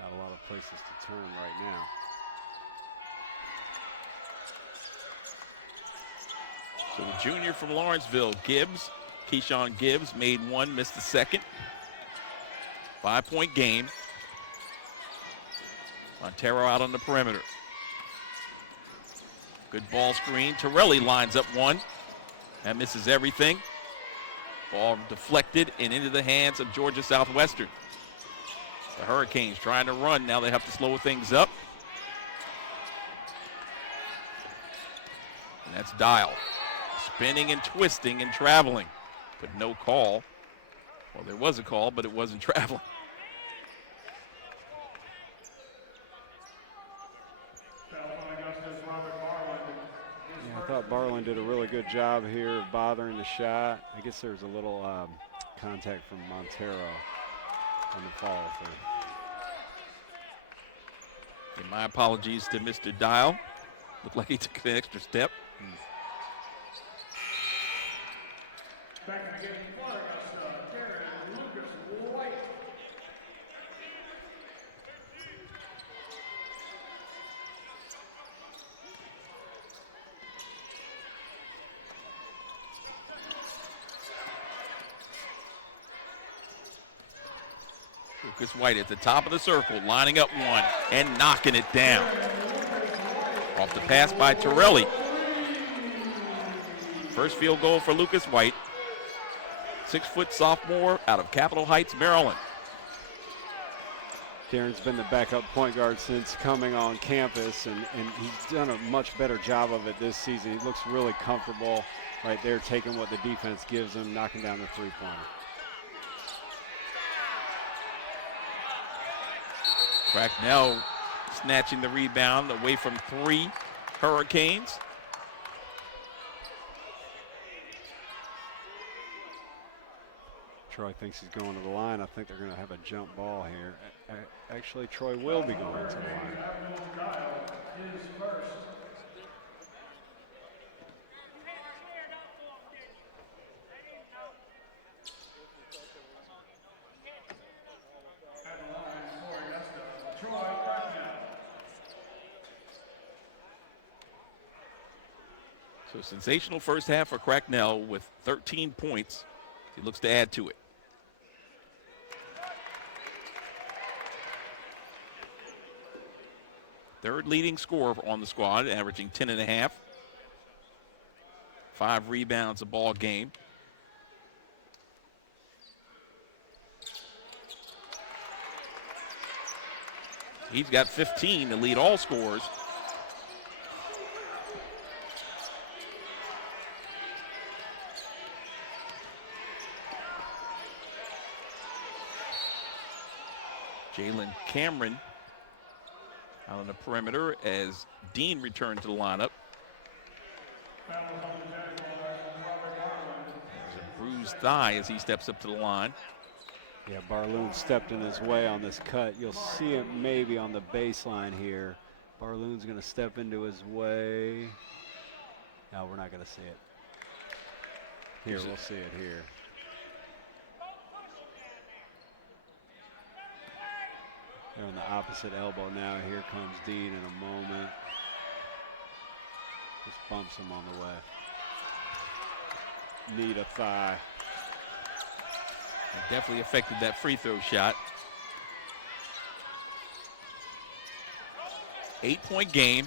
Not a lot of places to turn right now. So the junior from Lawrenceville, Gibbs, Keyshawn Gibbs, made one, missed the second. 5-point game. Montero out on the perimeter. Good ball screen. Torelli lines up one. That misses everything. Ball deflected and into the hands of Georgia Southwestern. The Hurricanes trying to run. Now they have to slow things up. And that's Dial. Spinning and twisting and traveling, but no call. Well, there was a call, but it wasn't traveling. Yeah, I thought Barland did a really good job here of bothering the shot. I guess there was a little contact from Montero on the follow through. And my apologies to Mr. Dial. Looked like he took an extra step. Back again for Augusta, Darren Lucas White. Lucas White at the top of the circle, lining up one and knocking it down. Off the pass by Torelli. First field goal for Lucas White. 6-foot sophomore out of Capitol Heights, Maryland. Darren's been the backup point guard since coming on campus, and he's done a much better job of it this season. He looks really comfortable right there, taking what the defense gives him, knocking down the three-pointer. Cracknell snatching the rebound away from 3 Hurricanes. Troy thinks he's going to the line. I think they're going to have a jump ball here. Actually, Troy will be going to the line. So sensational first half for Cracknell with 13 points. He looks to add to it. Third leading scorer on the squad, averaging 10.5. 5 rebounds a ball game. He's got 15 to lead all scorers. Jalen Cameron out on the perimeter as Dean returned to the lineup. There's a bruised thigh as he steps up to the line. Yeah, Barloon stepped in his way on this cut. You'll see it maybe on the baseline here. Barloon's going to step into his way. No, we're not going to see it. Here, we'll see it here. They're on the opposite elbow now. Here comes Dean in a moment. Just bumps him on the way. Need a thigh. That definitely affected that free throw shot. 8-point game.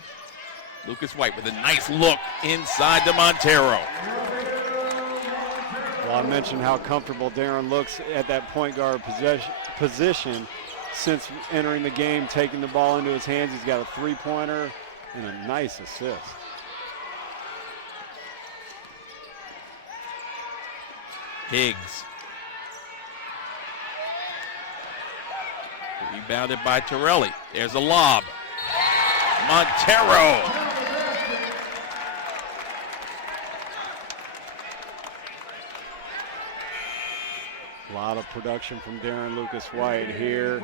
Lucas White with a nice look inside to Montero. Well, I mentioned how comfortable Darren looks at that point guard position. since entering the game, taking the ball into his hands. He's got a three-pointer and a nice assist. Higgs. Rebounded by Torelli. There's a lob. Montero. A lot of production from Darren Lucas White here.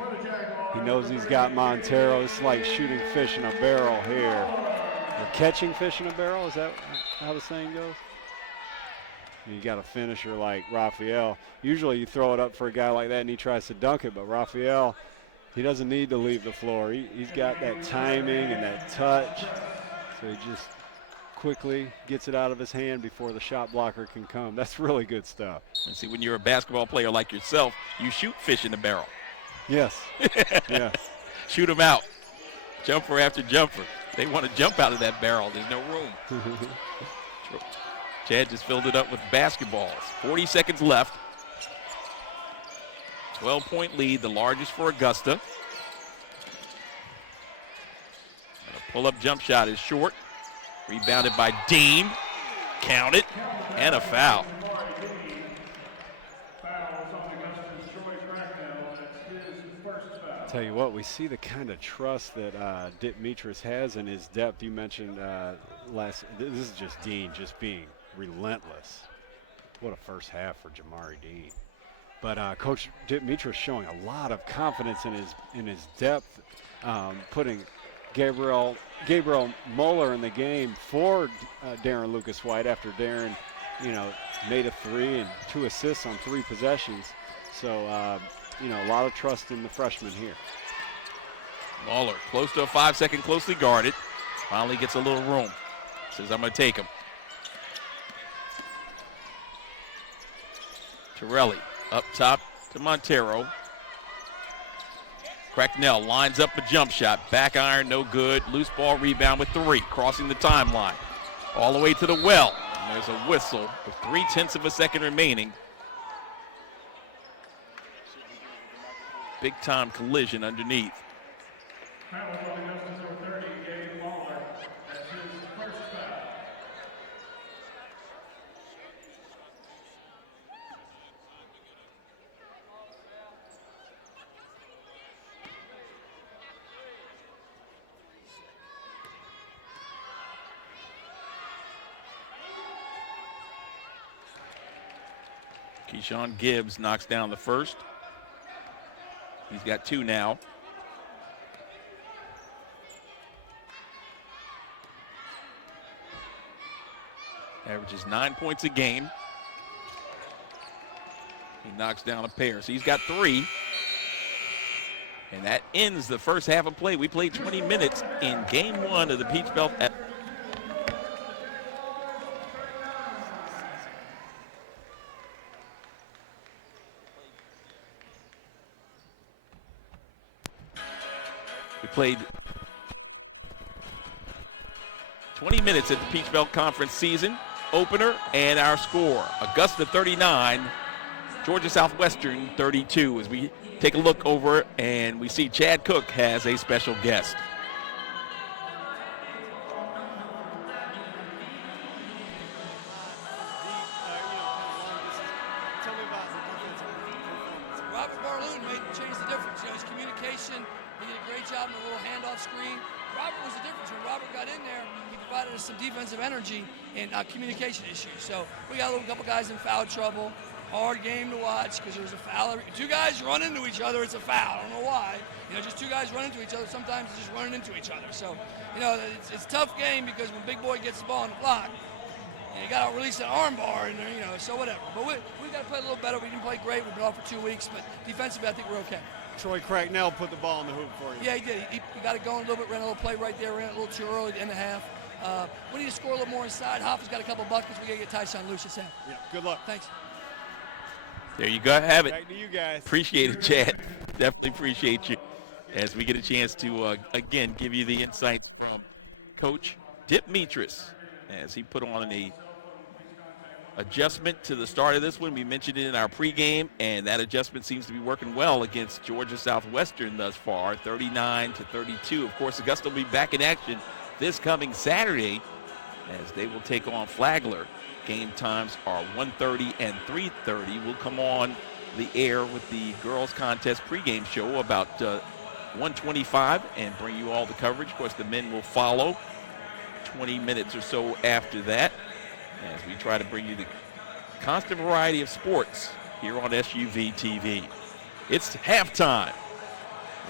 He knows he's got Montero. It's like shooting fish in a barrel here. Or catching fish in a barrel, is that how the saying goes? You got a finisher like Raphael. Usually you throw it up for a guy like that and he tries to dunk it, but Raphael, he doesn't need to leave the floor. He's got that timing and that touch, so he just quickly gets it out of his hand before the shot blocker can come. That's really good stuff. And see, when you're a basketball player like yourself, you shoot fish in the barrel. Yes, yes. Shoot them out. Jumper after jumper. They want to jump out of that barrel. There's no room. Chad just filled it up with basketballs. 40 seconds left. 12-point lead, the largest for Augusta. And a pull-up jump shot is short. Rebounded by Dean. Count it. And a foul. Tell you what, we see the kind of trust that Demetris has in his depth. You mentioned this is just Dean just being relentless. What a first half for Jamari Dean. But Coach Demetris showing a lot of confidence in his depth, putting Gabriel Moeller in the game for Darren Lucas White after Darren, made a three and 2 assists on 3 possessions. So, a lot of trust in the freshman here. Moeller close to a 5-second, closely guarded. Finally gets a little room. Says, I'm going to take him. Torelli up top to Montero. Cracknell lines up a jump shot. Back iron, no good. Loose ball rebound with 3. Crossing the timeline. All the way to the well. And there's a whistle with 0.3 of a second remaining. Big time collision underneath. Keyshawn Gibbs knocks down the first. He's got 2 now. Averages 9 points a game. He knocks down a pair. So he's got 3. And that ends the first half of play. We played 20 minutes in game 1 of the Peach Belt. We played 20 minutes at the Peach Belt Conference season opener, and our score, Augusta 39, Georgia Southwestern 32. As we take a look over and we see Chad Cook has a special guest. Changed the difference. His communication, he did a great job in the little handoff screen. Robert was the difference. When Robert got in there, he provided us some defensive energy and communication issues. So we got a couple guys in foul trouble. Hard game to watch because there's a foul. 2 guys run into each other, it's a foul. I don't know why. Just 2 guys run into each other. Sometimes it's just running into each other. So, it's a tough game because when Big Boy gets the ball on the block, you got to release an arm bar in there, so whatever. But we got to play a little better. We didn't play great. We've been off for 2 weeks, but defensively, I think we're okay. Troy Cracknell put the ball in the hoop for you. Yeah, he did. He got it going a little bit, ran a little play right there, ran it a little too early at the end of the half. We need to score a little more inside. Hoffa's got a couple buckets. We got to get Tyshawn loose this half. Yeah, good luck. Thanks. There you go. Have it. Back to you guys. Appreciate it, Chad. Definitely appreciate you as we get a chance to, again, give you the insight from Coach Demetris as he put on a adjustment to the start of this one. We mentioned it in our pregame, and that adjustment seems to be working well against Georgia Southwestern thus far, 39-32. Of course, Augusta will be back in action this coming Saturday as they will take on Flagler. Game times are 1:30 and 3:30. We'll come on the air with the girls contest pregame show about 1:25 and bring you all the coverage. Of course, the men will follow 20 minutes or so after that as we try to bring you the constant variety of sports here on SUV TV. It's halftime.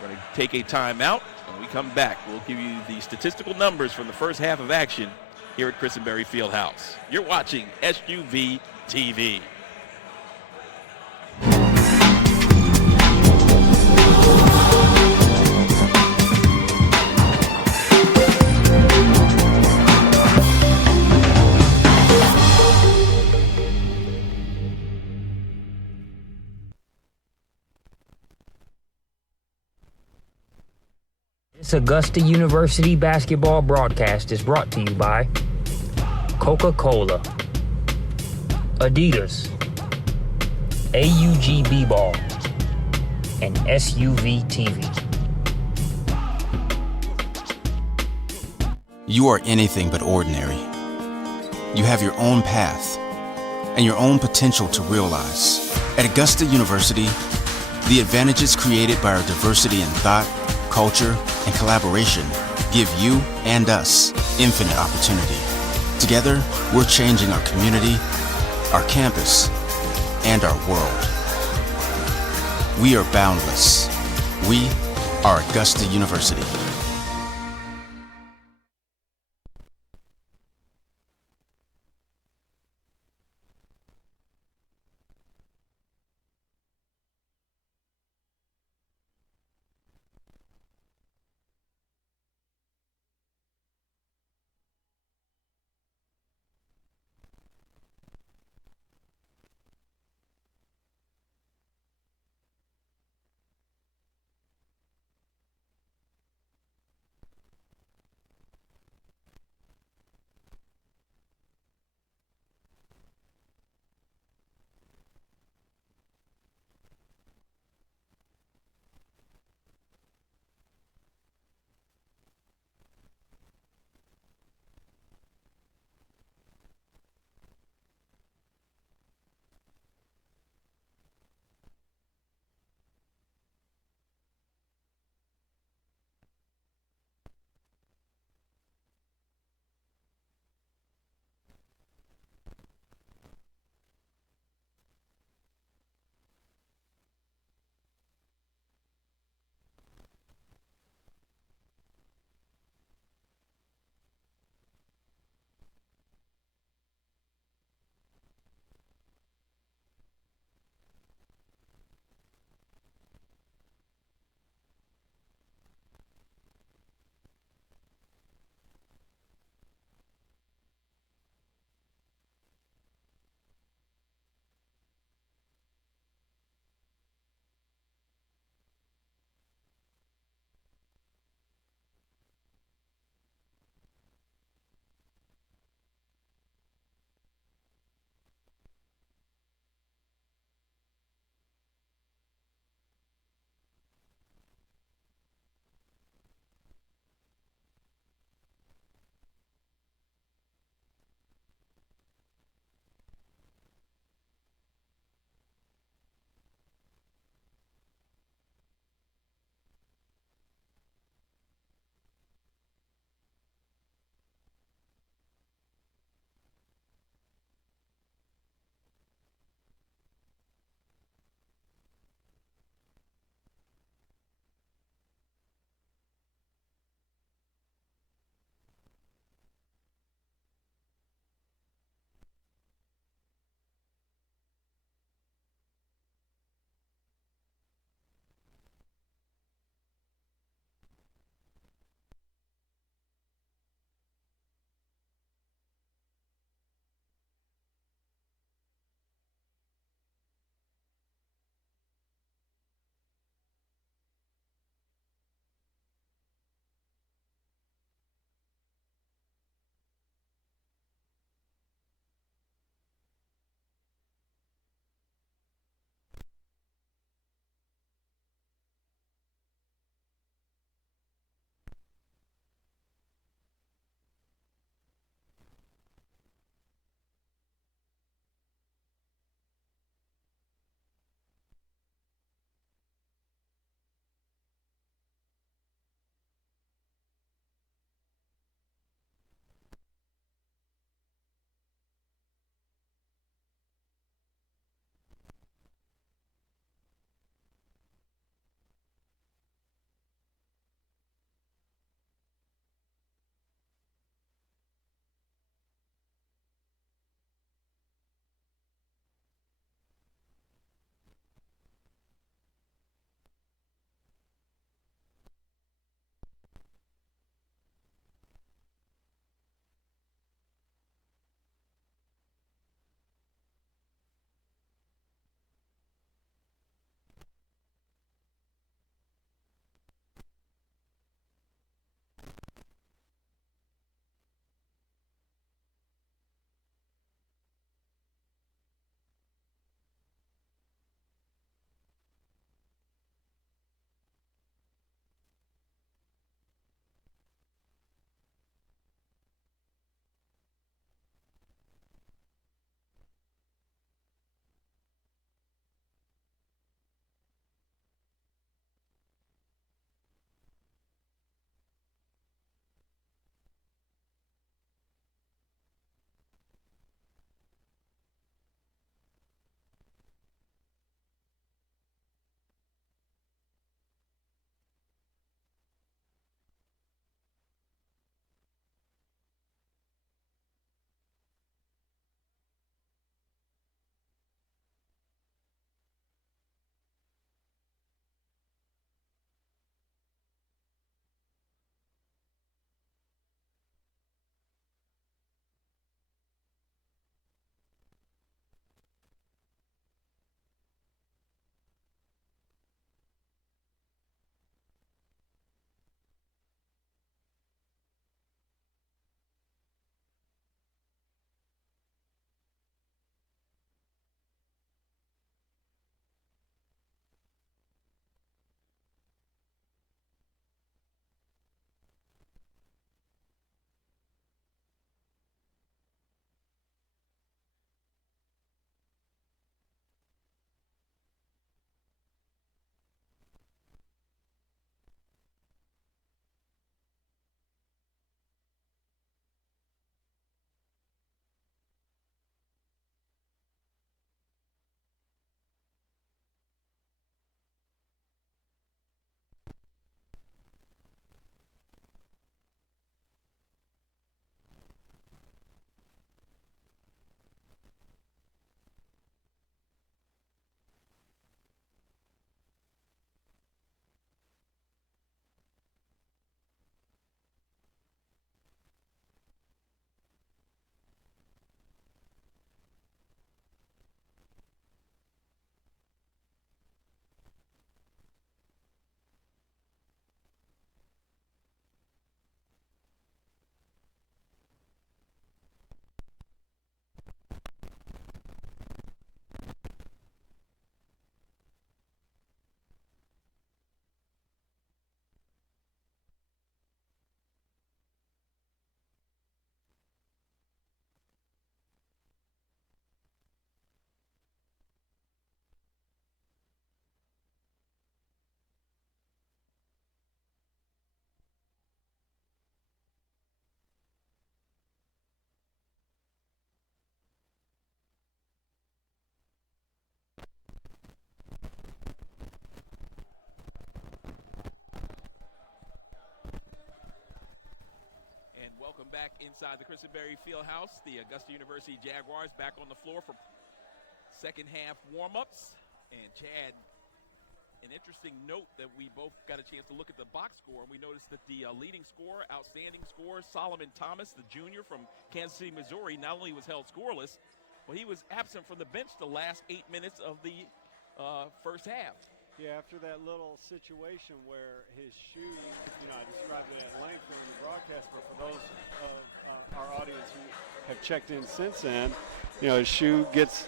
We're going to take a timeout. When we come back, we'll give you the statistical numbers from the first half of action here at Christenberry Fieldhouse. You're watching SUV TV. This Augusta University basketball broadcast is brought to you by Coca-Cola, Adidas, AUG B-Ball, and SUV TV. You are anything but ordinary. You have your own path and your own potential to realize. At Augusta University, the advantages created by our diversity in thought, culture, and collaboration give you and us infinite opportunity. Together, we're changing our community, our campus, and our world. We are boundless. We are Augusta University. back inside the Christenberry Fieldhouse. The Augusta University Jaguars back on the floor for second half warm-ups. And Chad, an interesting note that we both got a chance to look at the box score, and we noticed that the leading scorer, outstanding scorer, Solomon Thomas, the junior from Kansas City, Missouri, not only was held scoreless, but he was absent from the bench the last 8 minutes of the first half. Yeah, after that little situation where his shoe, I described it at length on the broadcast, but for those of our audience who have checked in since then, his shoe gets,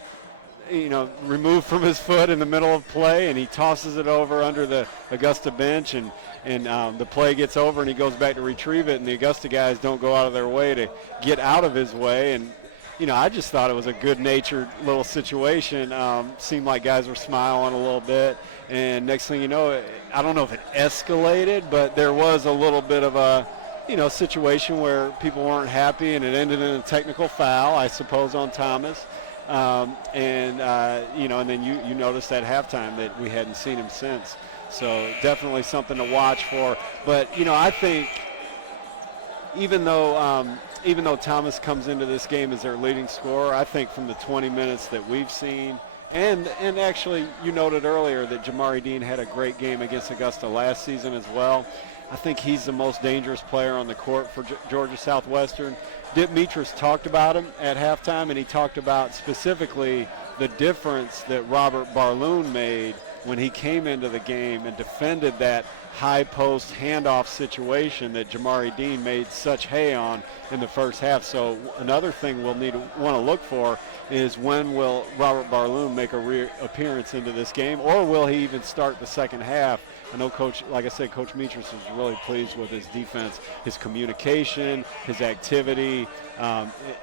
removed from his foot in the middle of play, and he tosses it over under the Augusta bench, and the play gets over, and he goes back to retrieve it, and the Augusta guys don't go out of their way to get out of his way, and I just thought it was a good-natured little situation. Seemed like guys were smiling a little bit. And next thing you know, I don't know if it escalated, but there was a little bit of a, situation where people weren't happy, and it ended in a technical foul, I suppose, on Thomas. And then you noticed at halftime that we hadn't seen him since. So definitely something to watch for. But, I think even though Thomas comes into this game as their leading scorer, I think from the 20 minutes that we've seen, and actually you noted earlier that Jamari Dean had a great game against Augusta last season as well. I think he's the most dangerous player on the court for Georgia Southwestern. Dip Mitras talked about him at halftime, and he talked about specifically the difference that Robert Barloon made when he came into the game and defended that high post handoff situation that Jamari Dean made such hay on in the first half. So another thing we'll want to look for is when will Robert Barloon make a reappearance into this game, or will he even start the second half? I know Coach Mitras was really pleased with his defense, his communication, his activity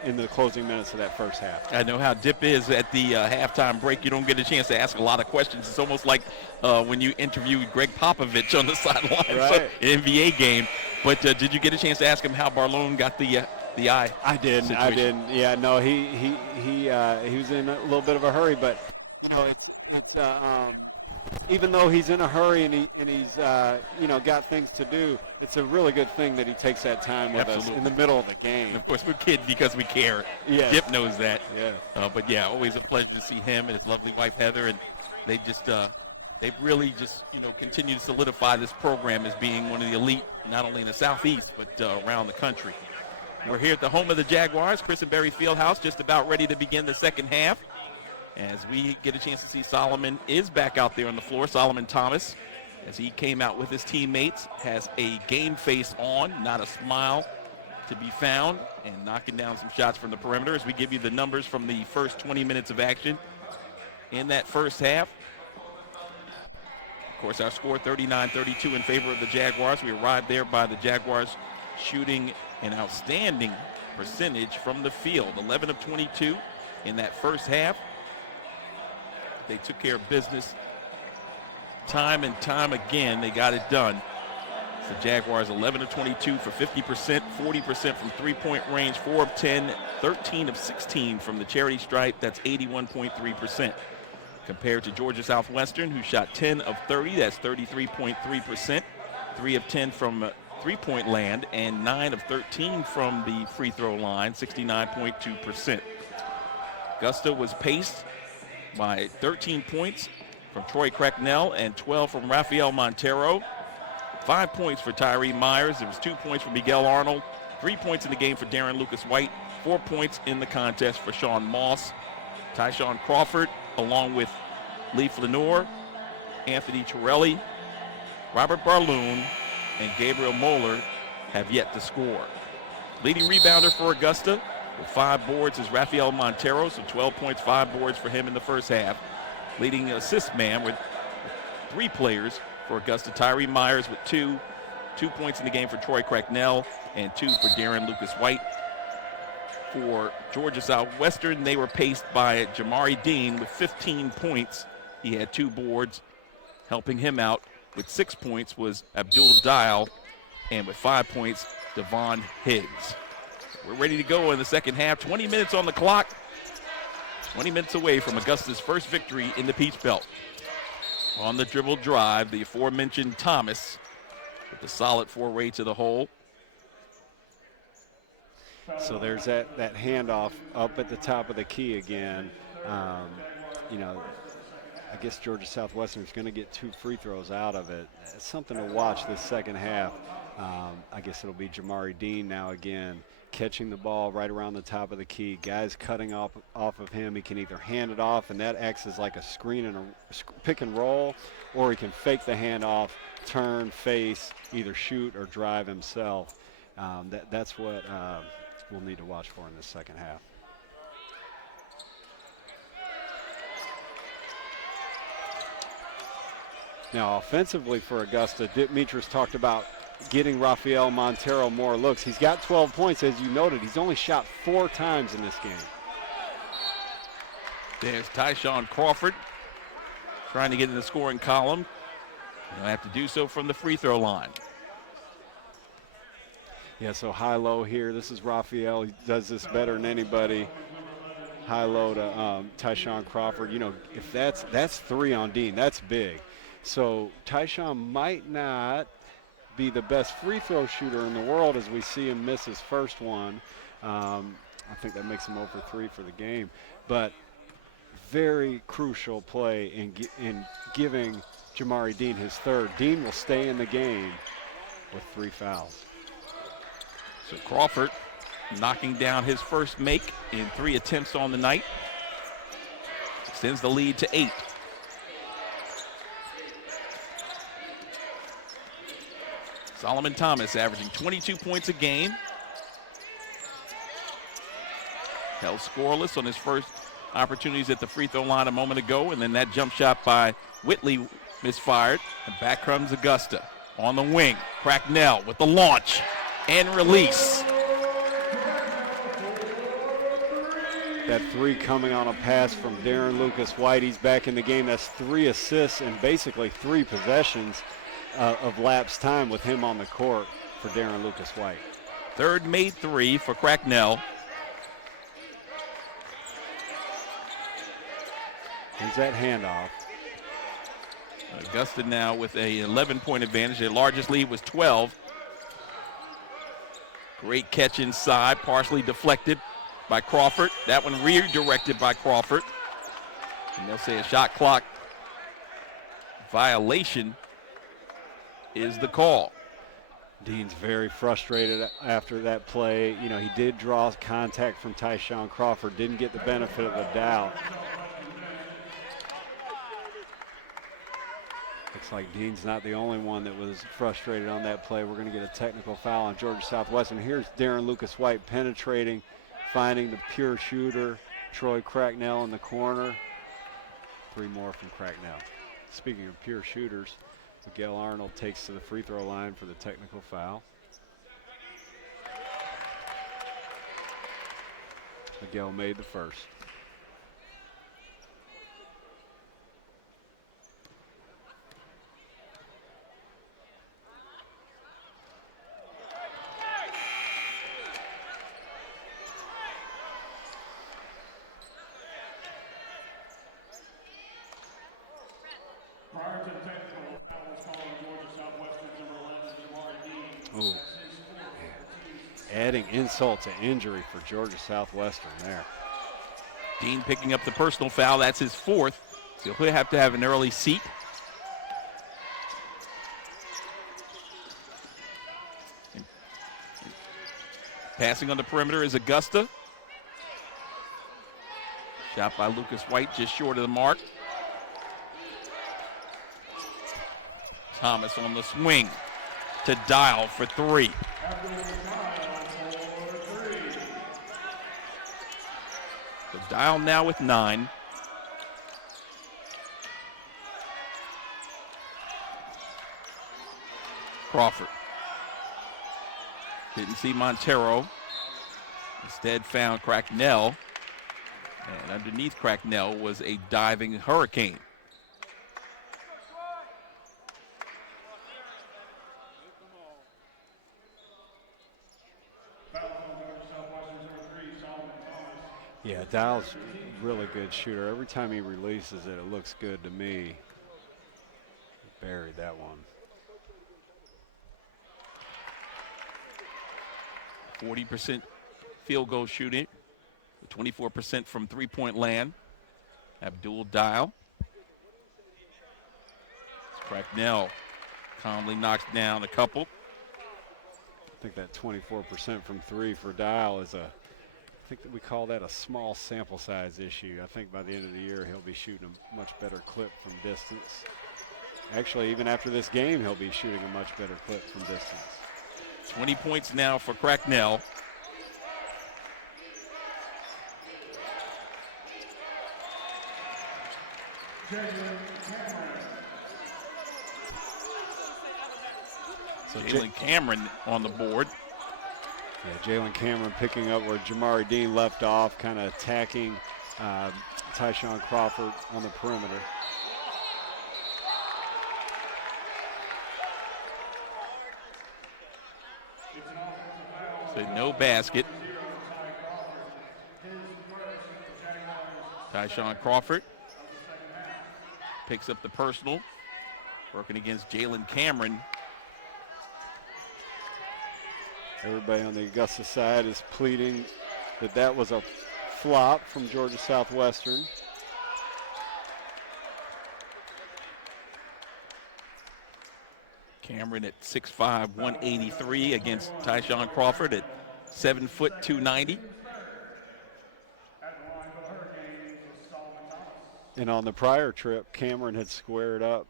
in the closing minutes of that first half. I know how Dip is at the halftime break. You don't get a chance to ask a lot of questions. It's almost like when you interviewed Greg Popovich on the sideline, right. An NBA game. But did you get a chance to ask him how Barloon got the eye? I didn't. Yeah, no, he was in a little bit of a hurry, but even though he's in a hurry and he's got things to do, it's a really good thing that he takes that time with us in the middle of the game. And of course, we're kids because we care. Yes. Dip knows that. Yeah. But yeah, always a pleasure to see him and his lovely wife Heather, and they've really just continue to solidify this program as being one of the elite, not only in the Southeast but around the country. We're here at the home of the Jaguars, Christenberry Fieldhouse, just about ready to begin the second half. As we get a chance to see Solomon is back out there on the floor. Solomon Thomas, as he came out with his teammates, has a game face on, not a smile to be found, and knocking down some shots from the perimeter as we give you the numbers from the first 20 minutes of action in that first half. Of course, our score 39-32 in favor of the Jaguars. We arrived there by the Jaguars shooting an outstanding percentage from the field, 11 of 22 in that first half. They took care of business time and time again. They got it done. The Jaguars 11 of 22 for 50%, 40% from three-point range, 4 of 10, 13 of 16 from the charity stripe. That's 81.3%. Compared to Georgia Southwestern, who shot 10 of 30. That's 33.3%. 3 of 10 from three-point land and 9 of 13 from the free throw line, 69.2%. Augusta was paced by 13 points from Troy Cracknell and 12 from Rafael Montero. 5 points for Tyree Myers. There was 2 points for Miguel Arnold. 3 points in the game for Darren Lucas White. 4 points in the contest for Sean Moss. Tyshawn Crawford, along with Lee Flaneur, Anthony Torelli, Robert Barloon, and Gabriel Moeller have yet to score. Leading rebounder for Augusta with 5 boards is Rafael Montero, so 12 points, 5 boards for him in the first half. Leading assist man with 3 players for Augusta, Tyree Myers with 2 points in the game for Troy Cracknell, and 2 for Darren Lucas White. For Georgia Southwestern, they were paced by Jamari Dean with 15 points. He had 2 boards. Helping him out with 6 points was Abdul Dial, and with 5 points, Devon Higgs. We're ready to go in the second half. 20 minutes on the clock. 20 minutes away from Augusta's first victory in the Peach Belt. On the dribble drive, the aforementioned Thomas with the solid foray to the hole. So there's that handoff up at the top of the key again. I guess Georgia Southwestern is going to get 2 free throws out of it. It's something to watch this second half. I guess it'll be Jamari Dean now again, catching the ball right around the top of the key. Guys cutting off of him. He can either hand it off, and that acts as like a screen and a pick and roll, or he can fake the handoff, turn, face, either shoot or drive himself. That's what we'll need to watch for in this second half. Now, offensively for Augusta, Demetrius talked about getting Rafael Montero more looks. He's got 12 points, as you noted. He's only shot 4 times in this game. There's Tyshawn Crawford trying to get in the scoring column. He'll have to do so from the free throw line. Yeah, so high-low here. This is Rafael. He does this better than anybody. High-low to Tyshawn Crawford. If that's 3 on Dean, that's big. So Tyshawn might not be the best free throw shooter in the world as we see him miss his first one. I think that makes him 0 for 3 for the game. But very crucial play in giving Jamari Dean his 3rd. Dean will stay in the game with 3 fouls. So Crawford knocking down his first make in 3 attempts on the night. Extends the lead to 8. Solomon Thomas averaging 22 points a game. Held scoreless on his first opportunities at the free throw line a moment ago, and then that jump shot by Whitley misfired. And back comes Augusta on the wing. Cracknell with the launch and release. That 3 coming on a pass from Darren Lucas White. He's back in the game. That's 3 assists and basically 3 possessions of lapsed time with him on the court for Darren Lucas White. 3rd made 3 for Cracknell. Here's that handoff. Augusta now with a 11-point advantage. Their largest lead was 12. Great catch inside, partially deflected by Crawford. That one redirected by Crawford. And they'll say a shot clock violation is the call. Dean's very frustrated after that play. He did draw contact from Tyshawn Crawford, didn't get the benefit of the doubt. Looks like Dean's not the only one that was frustrated on that play. We're going to get a technical foul on Georgia Southwestern. Here's Darren Lucas White penetrating, finding the pure shooter, Troy Cracknell in the corner. 3 more from Cracknell. Speaking of pure shooters, Miguel Arnold takes to the free throw line for the technical foul. Miguel made the first. Prior to the technical, foul was called on Georgia Southwestern's number 11, Jamari Dean. Ooh. Adding insult to injury for Georgia Southwestern there. Dean picking up the personal foul. That's his 4th. So he'll have to have an early seat. Passing on the perimeter is Augusta. Shot by Lucas White just short of the mark. Thomas on the swing to Dial for 3. So Dial now with 9. Crawford. Didn't see Montero. Instead found Cracknell. And underneath Cracknell was a diving Hurricane. Yeah, Dial's a really good shooter. Every time he releases it, it looks good to me. He buried that one. 40% field goal shooting, 24% from three-point land. Abdul Dial. Cracknell calmly knocks down a couple. I think that 24% from three for Dial is I think that we call that a small sample size issue. I think by the end of the year, he'll be shooting a much better clip from distance. Actually, even after this game, he'll be shooting a much better clip from distance. 20 points now for Cracknell. So Jalen Cameron on the board. Yeah, Jalen Cameron picking up where Jamari Dean left off, kind of attacking Tyshawn Crawford on the perimeter. So no basket. Tyshawn Crawford picks up the personal, working against Jalen Cameron. Everybody on the Augusta side is pleading that that was a flop from Georgia Southwestern. Cameron at 6'5", 183 against Tyshawn Crawford at 7 foot 290. And on the prior trip, Cameron had squared up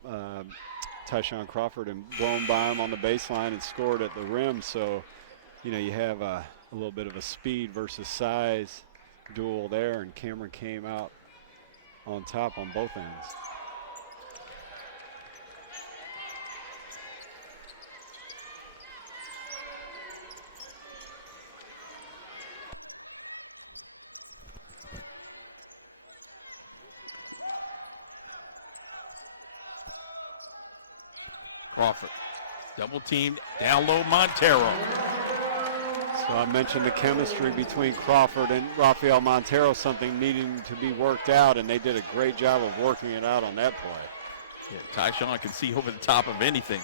Tyshawn Crawford and blown by him on the baseline and scored at the rim. So, you know, you have a little bit of a speed versus size duel there, and Cameron came out on top on both ends. Crawford, double teamed, down low Montero. So I mentioned the chemistry between Crawford and Rafael Montero, something needing to be worked out, and they did a great job of working it out on that play. Yeah, Tyshawn can see over the top of anything.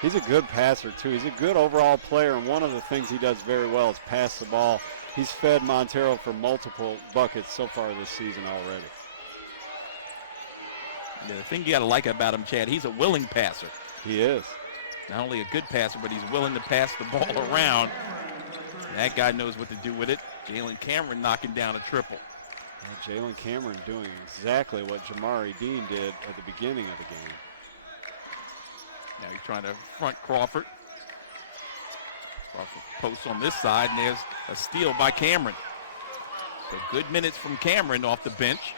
He's a good passer, too. He's a good overall player, and one of the things he does very well is pass the ball. He's fed Montero for multiple buckets so far this season already. Yeah, the thing you got to like about him, Chad, he's a willing passer. He is. Not only a good passer, but he's willing to pass the ball around. That guy knows what to do with it. Jalen Cameron knocking down a triple. Jalen Cameron doing exactly what Jamari Dean did at the beginning of the game. Now he's trying to front Crawford. Crawford posts on this side, and there's a steal by Cameron. So good minutes from Cameron off the bench.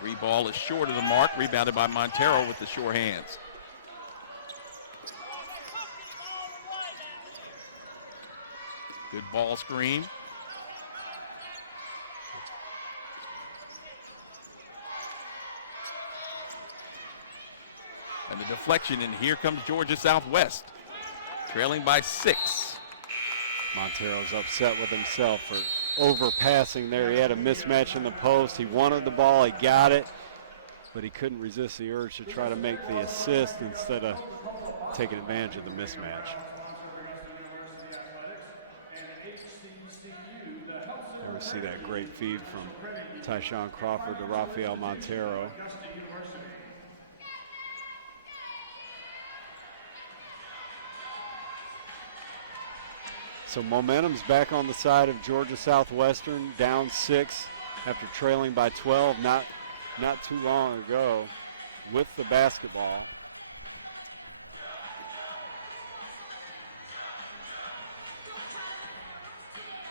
Three ball is short of the mark, rebounded by Montero with the sure hands. Good ball screen. And the deflection, and here comes Georgia Southwest, trailing by 6. Montero's upset with himself for overpassing there. He had a mismatch in the post. He wanted the ball, he got it, but he couldn't resist the urge to try to make the assist instead of taking advantage of the mismatch. There we see that great feed from Tyshawn Crawford to Rafael Montero. So momentum's back on the side of Georgia Southwestern, down 6 after trailing by 12 not too long ago with the basketball.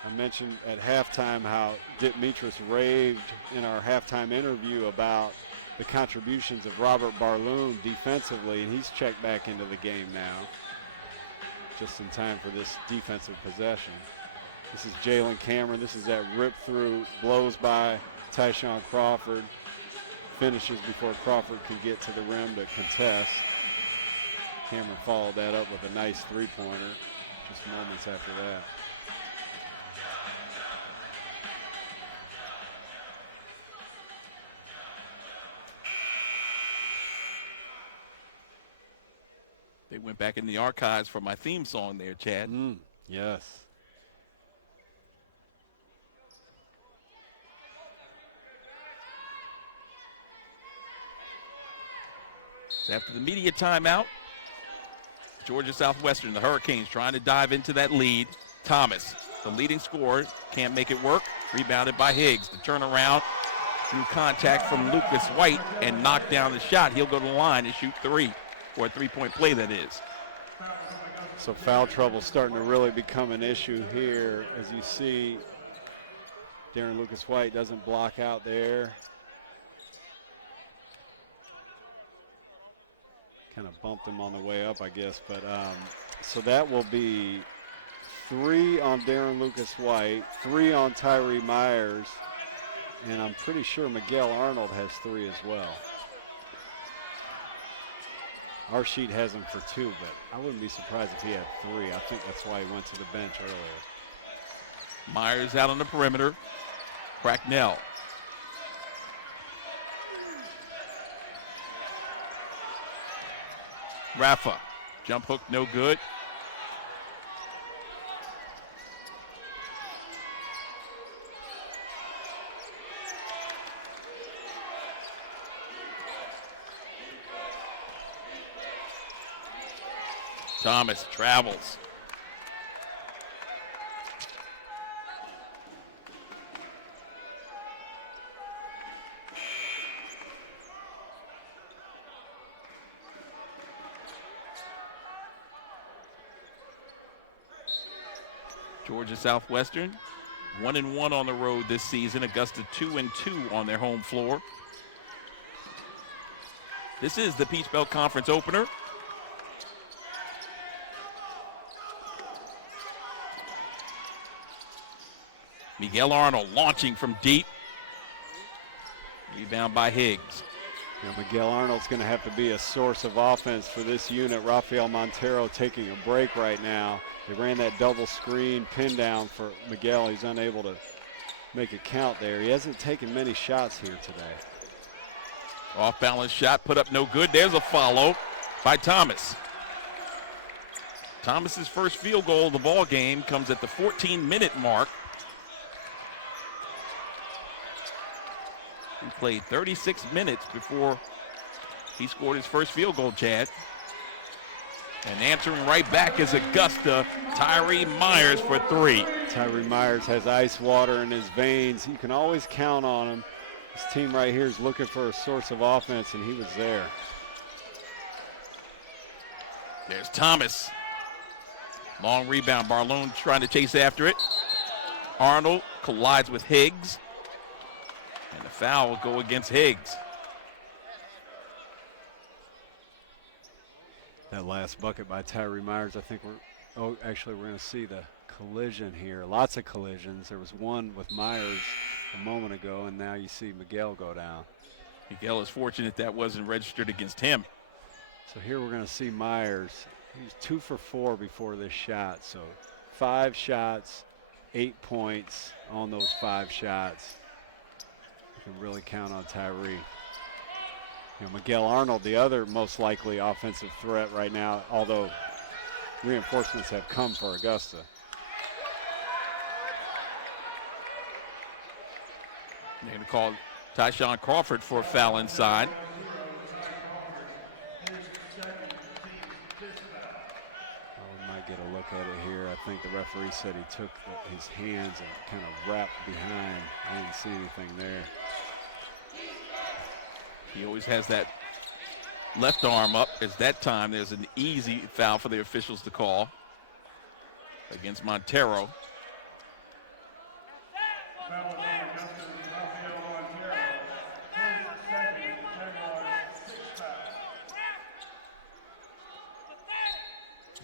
I mentioned at halftime how Dimitris raved in our halftime interview about the contributions of Robert Barloon defensively, and he's checked back into the game now, just in time for this defensive possession. This is Jalen Cameron. This is that rip through, blows by Tyshawn Crawford, finishes before Crawford can get to the rim to contest. Cameron followed that up with a nice three-pointer just moments after that. They went back in the archives for my theme song there, Chad. Yes. So after the media timeout, Georgia Southwestern, the Hurricanes, trying to dive into that lead. Thomas, the leading scorer, can't make it work. Rebounded by Higgs. The turnaround through contact from Lucas White and knock down the shot. He'll go to the line and shoot three, or a three-point play, that is. So foul trouble starting to really become an issue here. As you see, Darren Lucas White doesn't block out there. Kind of bumped him on the way up, I guess. But so that will be 3 on Darren Lucas White, 3 on Tyree Myers, and I'm pretty sure Miguel Arnold has 3 as well. Our sheet has him for 2, but I wouldn't be surprised if he had 3. I think that's why he went to the bench earlier. Myers out on the perimeter. Cracknell. Rafa, jump hook, no good. Thomas travels. Georgia Southwestern, 1-1 on the road this season. Augusta 2-2 on their home floor. This is the Peach Belt Conference opener. Miguel Arnold launching from deep. Rebound by Higgs. Miguel Arnold's going to have to be a source of offense for this unit. Rafael Montero taking a break right now. They ran that double screen pin down for Miguel. He's unable to make a count there. He hasn't taken many shots here today. Off balance shot put up no good. There's a follow by Thomas. Thomas's first field goal of the ball game comes at the 14-minute mark. He played 36 minutes before he scored his first field goal, Chad. And answering right back is Augusta, Tyree Myers for 3. Tyree Myers has ice water in his veins. You can always count on him. This team right here is looking for a source of offense, and he was there. There's Thomas. Long rebound. Barlone trying to chase after it. Arnold collides with Higgs. And the foul will go against Higgs. That last bucket by Tyree Myers, I think we're going to see the collision here. Lots of collisions. There was one with Myers a moment ago, and now you see Miguel go down. Miguel is fortunate that wasn't registered against him. So here we're going to see Myers. He's 2 for 4 before this shot. So 5 shots, 8 points on those 5 shots. You can really count on Tyree. Miguel Arnold, the other most likely offensive threat right now, although reinforcements have come for Augusta. They're going to call Tyshawn Crawford for a foul inside. We might get a look at it here. I think the referee said he took his hands and kind of wrapped behind. I didn't see anything there. He always has that left arm up. As that time, there's an easy foul for the officials to call against Montero.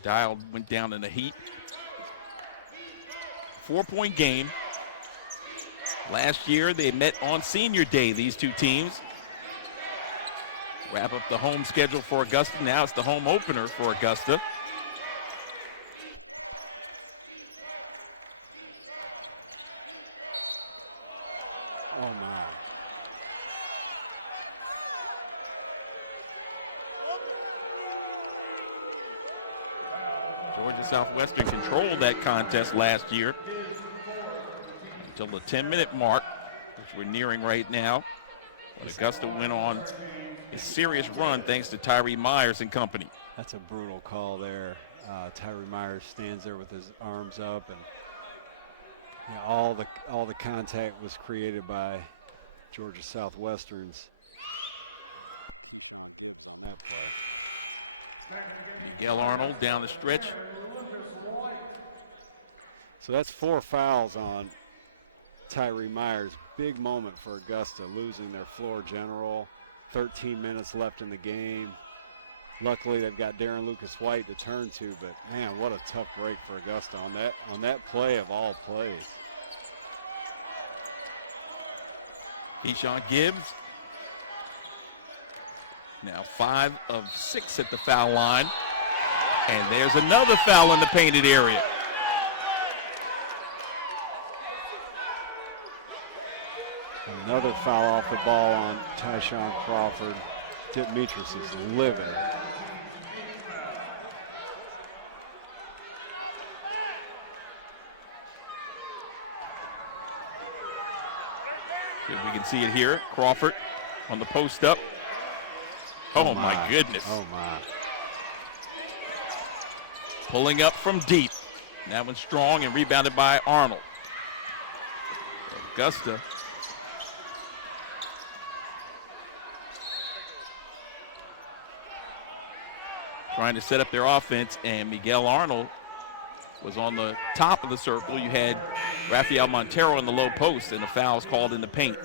Dial went down in the heat. 4-point game. Last year, they met on senior day, these two teams. Wrap up the home schedule for Augusta. Now it's the home opener for Augusta. Oh, my. Georgia Southwestern controlled that contest last year until the 10-minute mark, which we're nearing right now. But Augusta went on a serious run thanks to Tyree Myers and company. That's a brutal call there. Tyree Myers stands there with his arms up, and all the contact was created by Georgia Southwestern's Sean Gibbs on that play. Miguel Arnold down the stretch. So that's 4 fouls on Tyree Myers. Big moment for Augusta, losing their floor general. 13 minutes left in the game. Luckily, they've got Darren Lucas White to turn to, but man, what a tough break for Augusta on that play of all plays. Sean Gibbs now 5 of 6 at the foul line, and there's another foul in the painted area. Another foul off the ball on Tyshawn Crawford. Demetrius is livid. If we can see it here, Crawford on the post up. Oh my goodness. Oh my. Pulling up from deep. That one's strong and rebounded by Arnold. Augusta trying to set up their offense, and Miguel Arnold was on the top of the circle. You had Rafael Montero in the low post, and the foul was called in the paint.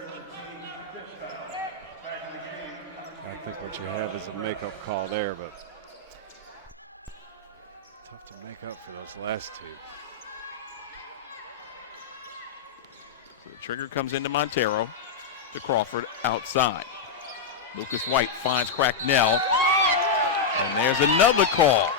I think what you have is a makeup call there, but tough to make up for those last two. So the trigger comes into Montero, to Crawford outside. Lucas White finds Cracknell, and there's another call.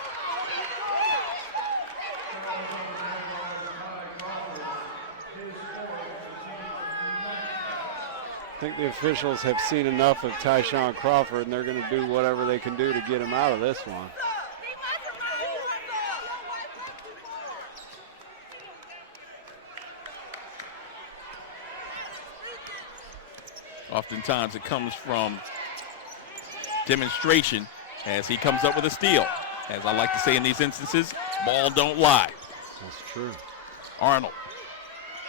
I think the officials have seen enough of Tyshawn Crawford, and they're going to do whatever they can do to get him out of this one. Oftentimes it comes from demonstration as he comes up with a steal. As I like to say in these instances, ball don't lie. That's true. Arnold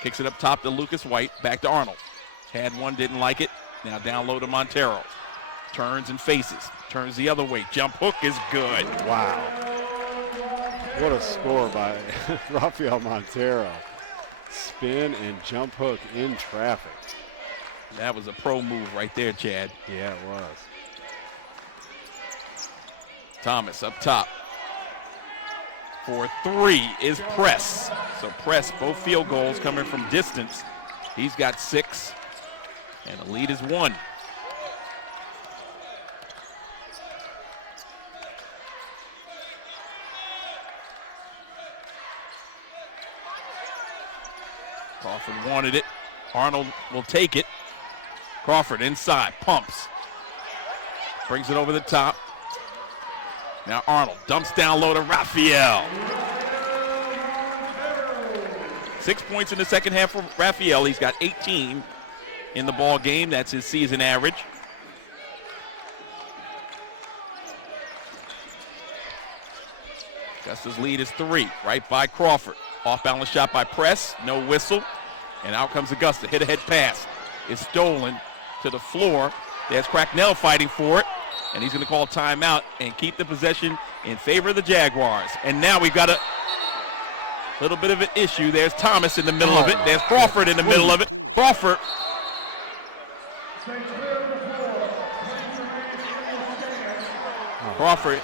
kicks it up top to Lucas White, back to Arnold. Had one, didn't like it. Now down low to Montero. Turns and faces. Turns the other way. Jump hook is good. Wow. What a score by Rafael Montero. Spin and jump hook in traffic. That was a pro move right there, Chad. Yeah, it was. Thomas up top. For 3 is Press. So Press, both field goals coming from distance. He's got 6, and the lead is 1. Crawford wanted it. Arnold will take it. Crawford inside, pumps. Brings it over the top. Now Arnold dumps down low to Raphael. 6 points in the second half for Raphael. He's got 18 in the ball game. That's his season average. Augusta's lead is 3, right by Crawford. Off-balance shot by Press, no whistle. And out comes Augusta. Hit-ahead pass is stolen to the floor. There's Cracknell fighting for it. And he's going to call timeout and keep the possession in favor of the Jaguars. And now we've got a little bit of an issue. There's Thomas in the middle of it. There's Crawford in the middle of it. Crawford. Crawford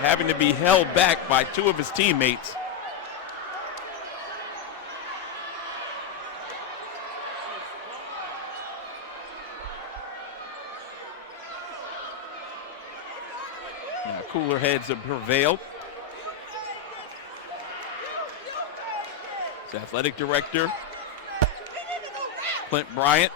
having to be held back by 2 of his teammates. Now, cooler heads have prevailed. His athletic director, Clint Bryant.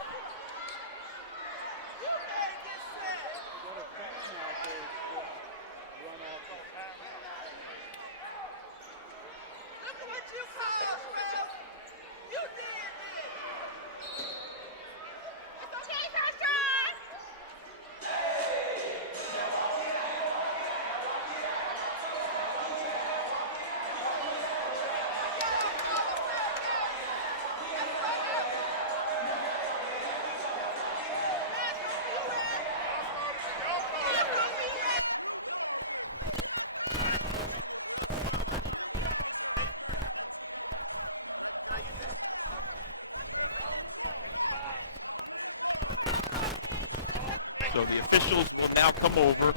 So the officials will now come over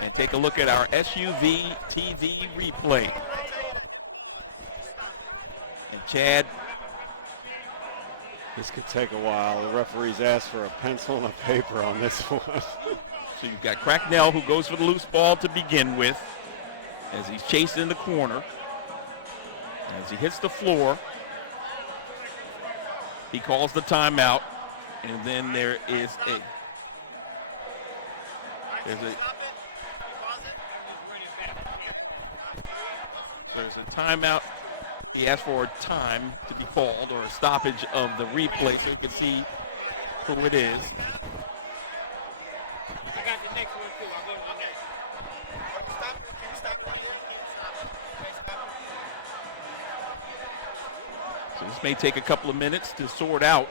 and take a look at our SUV TV replay. And Chad, This could take a while. The referees asked for a pencil and a paper on this one. so you've got Cracknell who goes for the loose ball to begin with as he's chasing in the corner. As he hits the floor, he calls the timeout, and then there's a timeout. He asked for a time to be called or a stoppage of the replay so you can see who it is. So this may take a couple of minutes to sort out.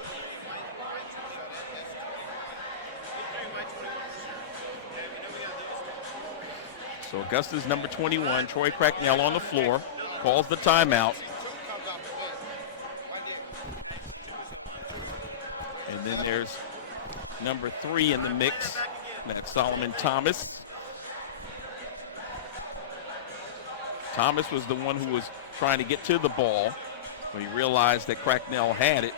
So Augusta's number 21, Troy Cracknell, on the floor, calls the timeout. And then there's number 3 in the mix, that's Solomon Thomas. Thomas was the one who was trying to get to the ball. When he realized that Cracknell had it,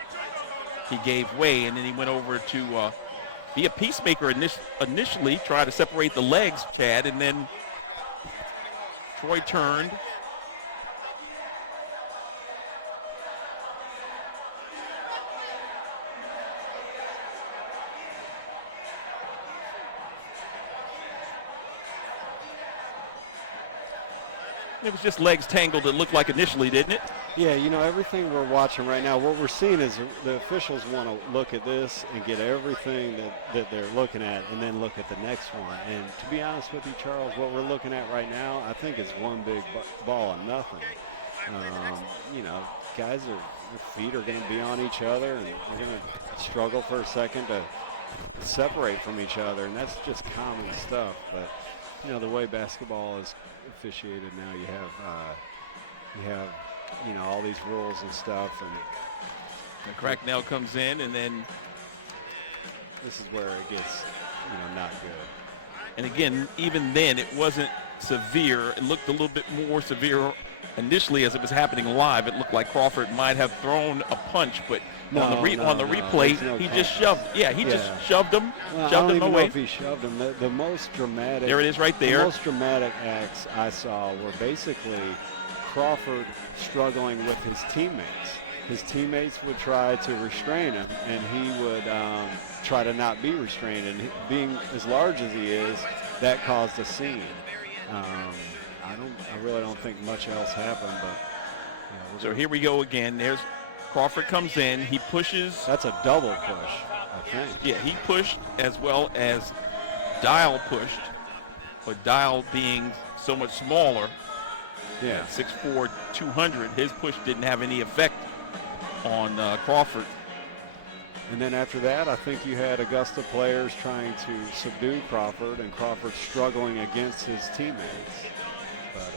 he gave way, and then he went over to be a peacemaker initially, try to separate the legs, Chad, and then Troy turned. It was just legs tangled, it looked like initially, didn't it? Yeah, you know, everything we're watching right now, what we're seeing is the officials want to look at this and get everything that they're looking at and then look at the next one. And to be honest with you, Charles, what we're looking at right now, I think is one big ball and nothing. You know, guys, their feet are going to be on each other, and they're going to struggle for a second to separate from each other, and that's just common stuff. But, you know, the way basketball is officiated now, you have you know, all these rules and stuff, and Cracknell comes in, and then this is where it gets, you know, not good. And again, even then, it wasn't severe. It looked a little bit more severe initially as it was happening live. It looked like Crawford might have thrown a punch, but on the replay, no he contact. just shoved. Yeah, he just shoved him, Well, I shoved don't him even away. know if he shoved him. The most dramatic. There it is right there. The most dramatic acts I saw were basically Crawford struggling with his teammates. His teammates would try to restrain him, and he would try to not be restrained. And being as large as he is, that caused a scene. I really don't think much else happened, but. So here we go again. There's Crawford comes in. He pushes. That's a double push, I think. Yeah, he pushed as well as Dial pushed, but Dial being so much smaller, Yeah. 6'4", 200, his push didn't have any effect on Crawford. And then after that, I think you had Augusta players trying to subdue Crawford, and Crawford struggling against his teammates. But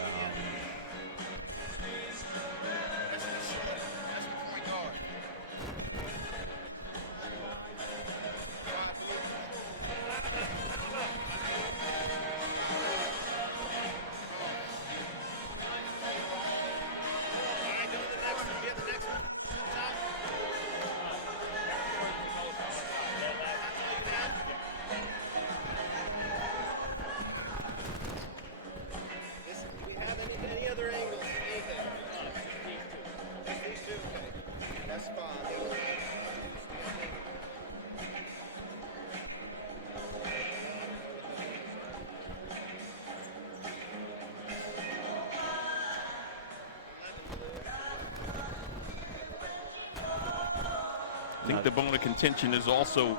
think the bone of contention is also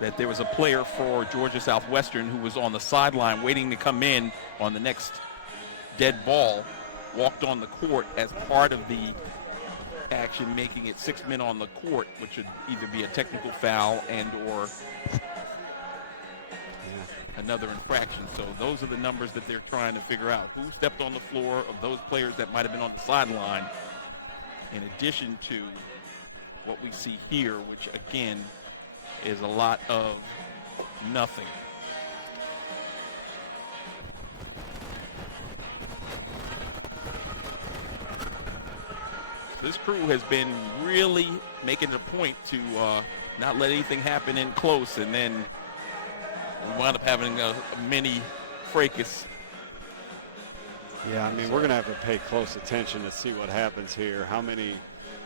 that there was a player for Georgia Southwestern who was on the sideline waiting to come in on the next dead ball, walked on the court as part of the action, making it 6 men on the court, which would either be a technical foul and or another infraction. So those are the numbers that they're trying to figure out. Who stepped on the floor of those players that might have been on the sideline, in addition to what we see here, which again is a lot of nothing. This crew has been really making a point to not let anything happen in close, and then we wound up having a mini fracas. Yeah, I mean, we're going to have to pay close attention to see what happens here. How many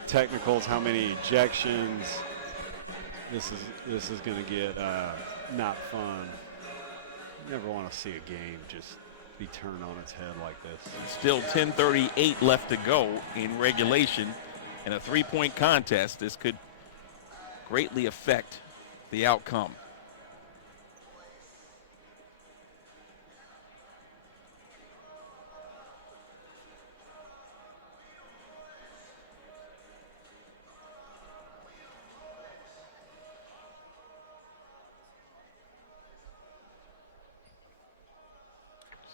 technicals, how many ejections. This is going to get not fun. You never want to see a game just be turned on its head like this. Still 10:38 left to go in regulation. In a three-point contest, this could greatly affect the outcome.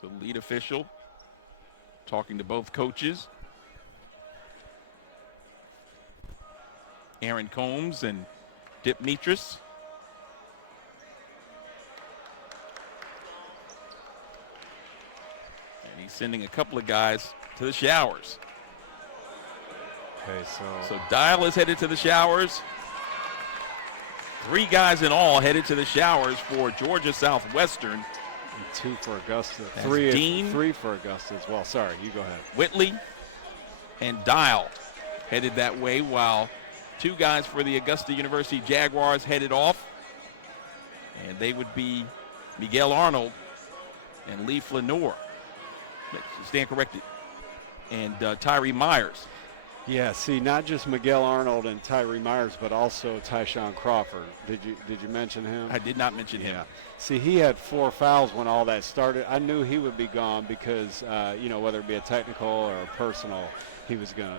So the lead official talking to both coaches, Aaron Combs and Dip Metris. And he's sending a couple of guys to the showers. Okay, so Dial is headed to the showers. 3 guys in all headed to the showers for Georgia Southwestern. 2 for Augusta. That's 3 Dean. 3 for Augusta as well. Sorry, you go ahead. Whitley and Dial headed that way, while 2 guys for the Augusta University Jaguars headed off. And they would be Miguel Arnold and Lee Flanor. Stand corrected. And Tyree Myers. Yeah, see, not just Miguel Arnold and Tyree Myers, but also Tyshawn Crawford. Did you mention him? I did not mention him. See, he had 4 fouls when all that started. I knew he would be gone because, whether it be a technical or a personal, he was going to,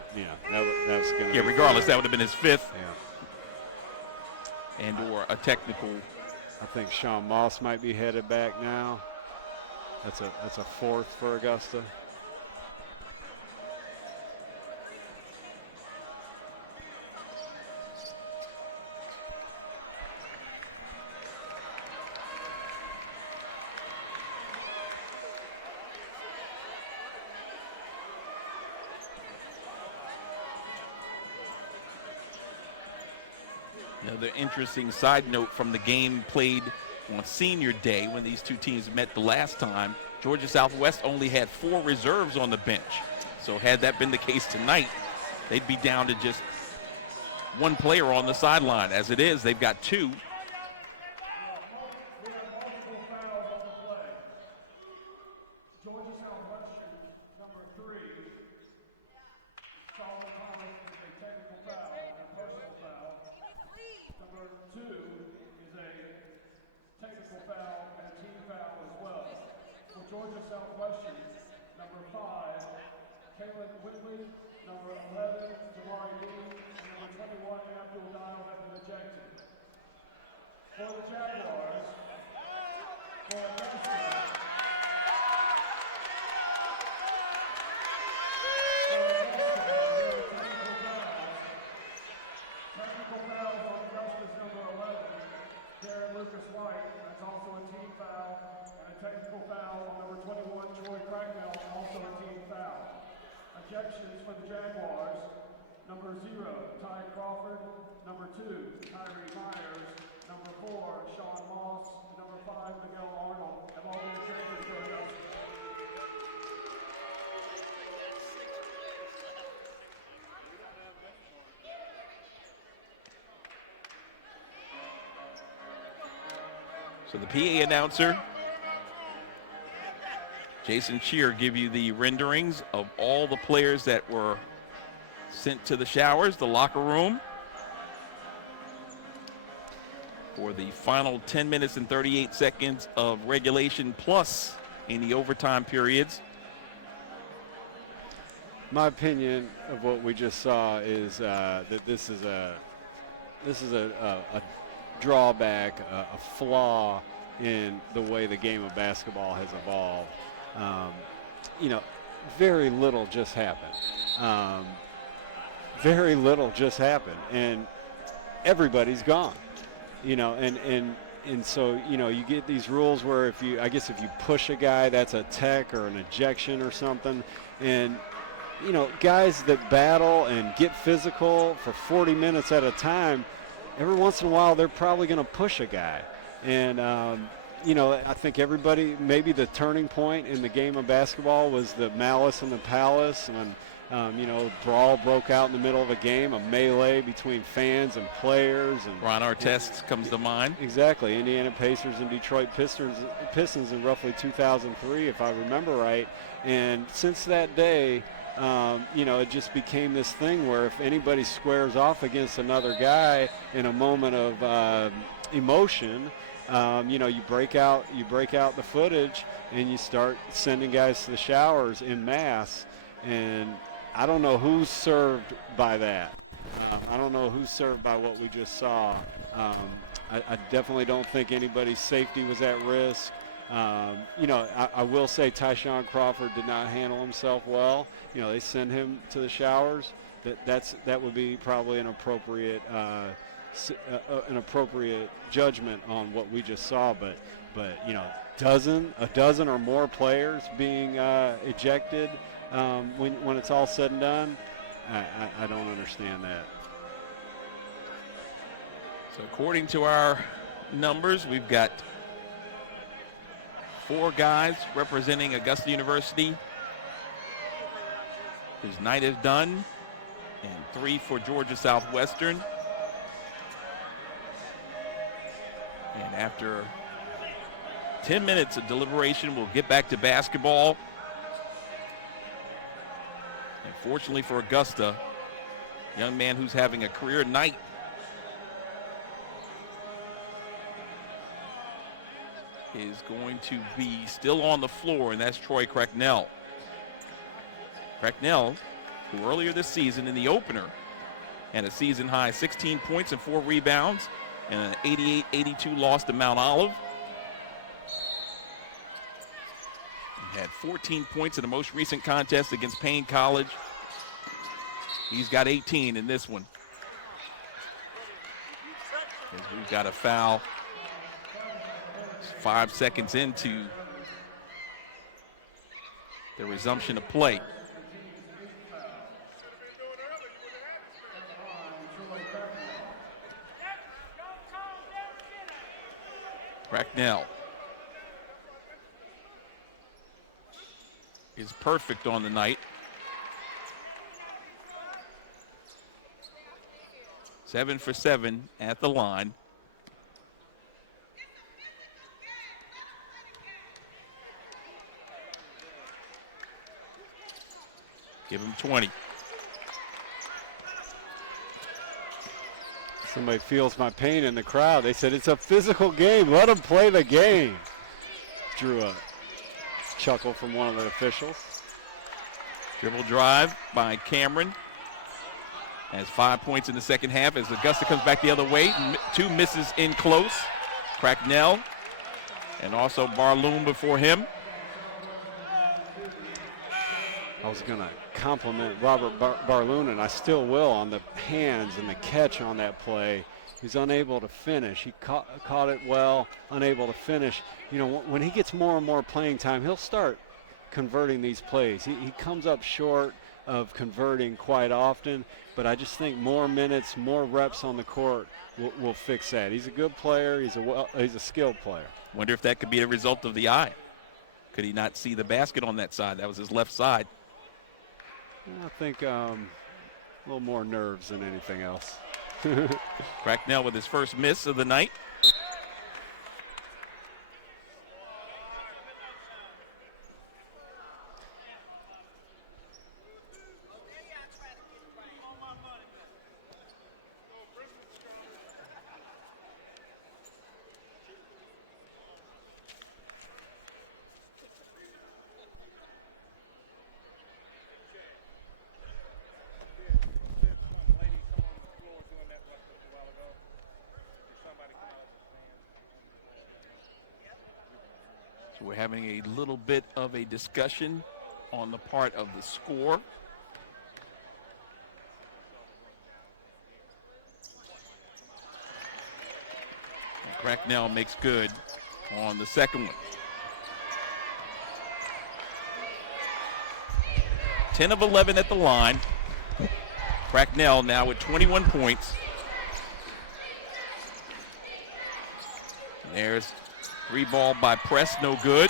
that was going to. Yeah, regardless, that would have been his 5th. Yeah. And or a technical. I think Sean Moss might be headed back now. That's a 4th for Augusta. Another interesting side note from the game played on senior day when these 2 teams met the last time. Georgia Southwest only had 4 reserves on the bench. So had that been the case tonight, they'd be down to just 1 player on the sideline. As it is, they've got 2. Georgia Southwestern, number 5, Whitley, number 11, Jamari Dean, and number 21, Abdul Dial have been ejected. For the Jaguars, for Augusta, technical fouls on Augusta's number 11, Darren Lucas White, that's also a team foul. Technical foul on number 21, Troy Cracknell, also a team foul. Ejections for the Jaguars, number 0, Ty Crawford, number 2, Tyree Myers, number 4, Sean Moss, and number 5, Miguel Arnold, have all been ejected for Augusta. So the PA announcer, Jason Cheer, give you the renderings of all the players that were sent to the showers, the locker room. for the final 10 minutes and 38 seconds of regulation plus in the overtime periods. My opinion of what we just saw is that this is a drawback, a flaw in the way the game of basketball has evolved. Very little just happened. Very little just happened, and everybody's gone. And so, you get these rules where if you push a guy, that's a tech or an ejection or something. And, guys that battle and get physical for 40 minutes at a time, every once in a while they're probably going to push a guy. And, I think everybody, maybe the turning point in the game of basketball was the Malice in the Palace when, brawl broke out in the middle of a game, a melee between fans and players. And Ron Artest comes to mind. Exactly. Indiana Pacers and Detroit Pistons in roughly 2003, if I remember right. And since that day, it just became this thing where if anybody squares off against another guy in a moment of emotion, you break out the footage and you start sending guys to the showers en masse. And I don't know who's served by that. I don't know who's served by what we just saw. I definitely don't think anybody's safety was at risk. I will say Tyshawn Crawford did not handle himself well. They send him to the showers. That would be probably an appropriate judgment on what we just saw. But a dozen or more players being ejected when it's all said and done, I don't understand that. So according to our numbers, we've got 4 guys representing Augusta University whose night is done, and 3 for Georgia Southwestern. And after 10 minutes of deliberation, we'll get back to basketball. And fortunately for Augusta, a young man who's having a career night is going to be still on the floor, and that's Troy Cracknell. Cracknell, who earlier this season in the opener had a season-high 16 points and 4 rebounds in an 88-82 loss to Mount Olive. He had 14 points in the most recent contest against Payne College. He's got 18 in this one. As we've got a foul 5 seconds into the resumption of play. Cracknell is perfect on the night. 7 for 7 at the line. Give him 20. Somebody feels my pain in the crowd. They said it's a physical game. Let them play the game. Drew a chuckle from one of the officials. Dribble drive by Cameron. Has 5 points in the second half as Augusta comes back the other way. 2 misses in close. Cracknell and also Barloom before him. I was going to compliment Robert Barloon, and I still will, on the hands and the catch on that play. He's unable to finish. He caught it well, unable to finish. When he gets more and more playing time, he'll start converting these plays. He comes up short of converting quite often, but I just think more minutes, more reps on the court will fix that. He's a good player. He's a skilled player. Wonder if that could be a result of the eye. Could he not see the basket on that side? That was his left side. I think a little more nerves than anything else. Cracknell with his first miss of the night. We're having a little bit of a discussion on the part of the score. And Cracknell makes good on the second one. 10 of 11 at the line. Cracknell now with 21 points. And there's 3 ball by Press, no good.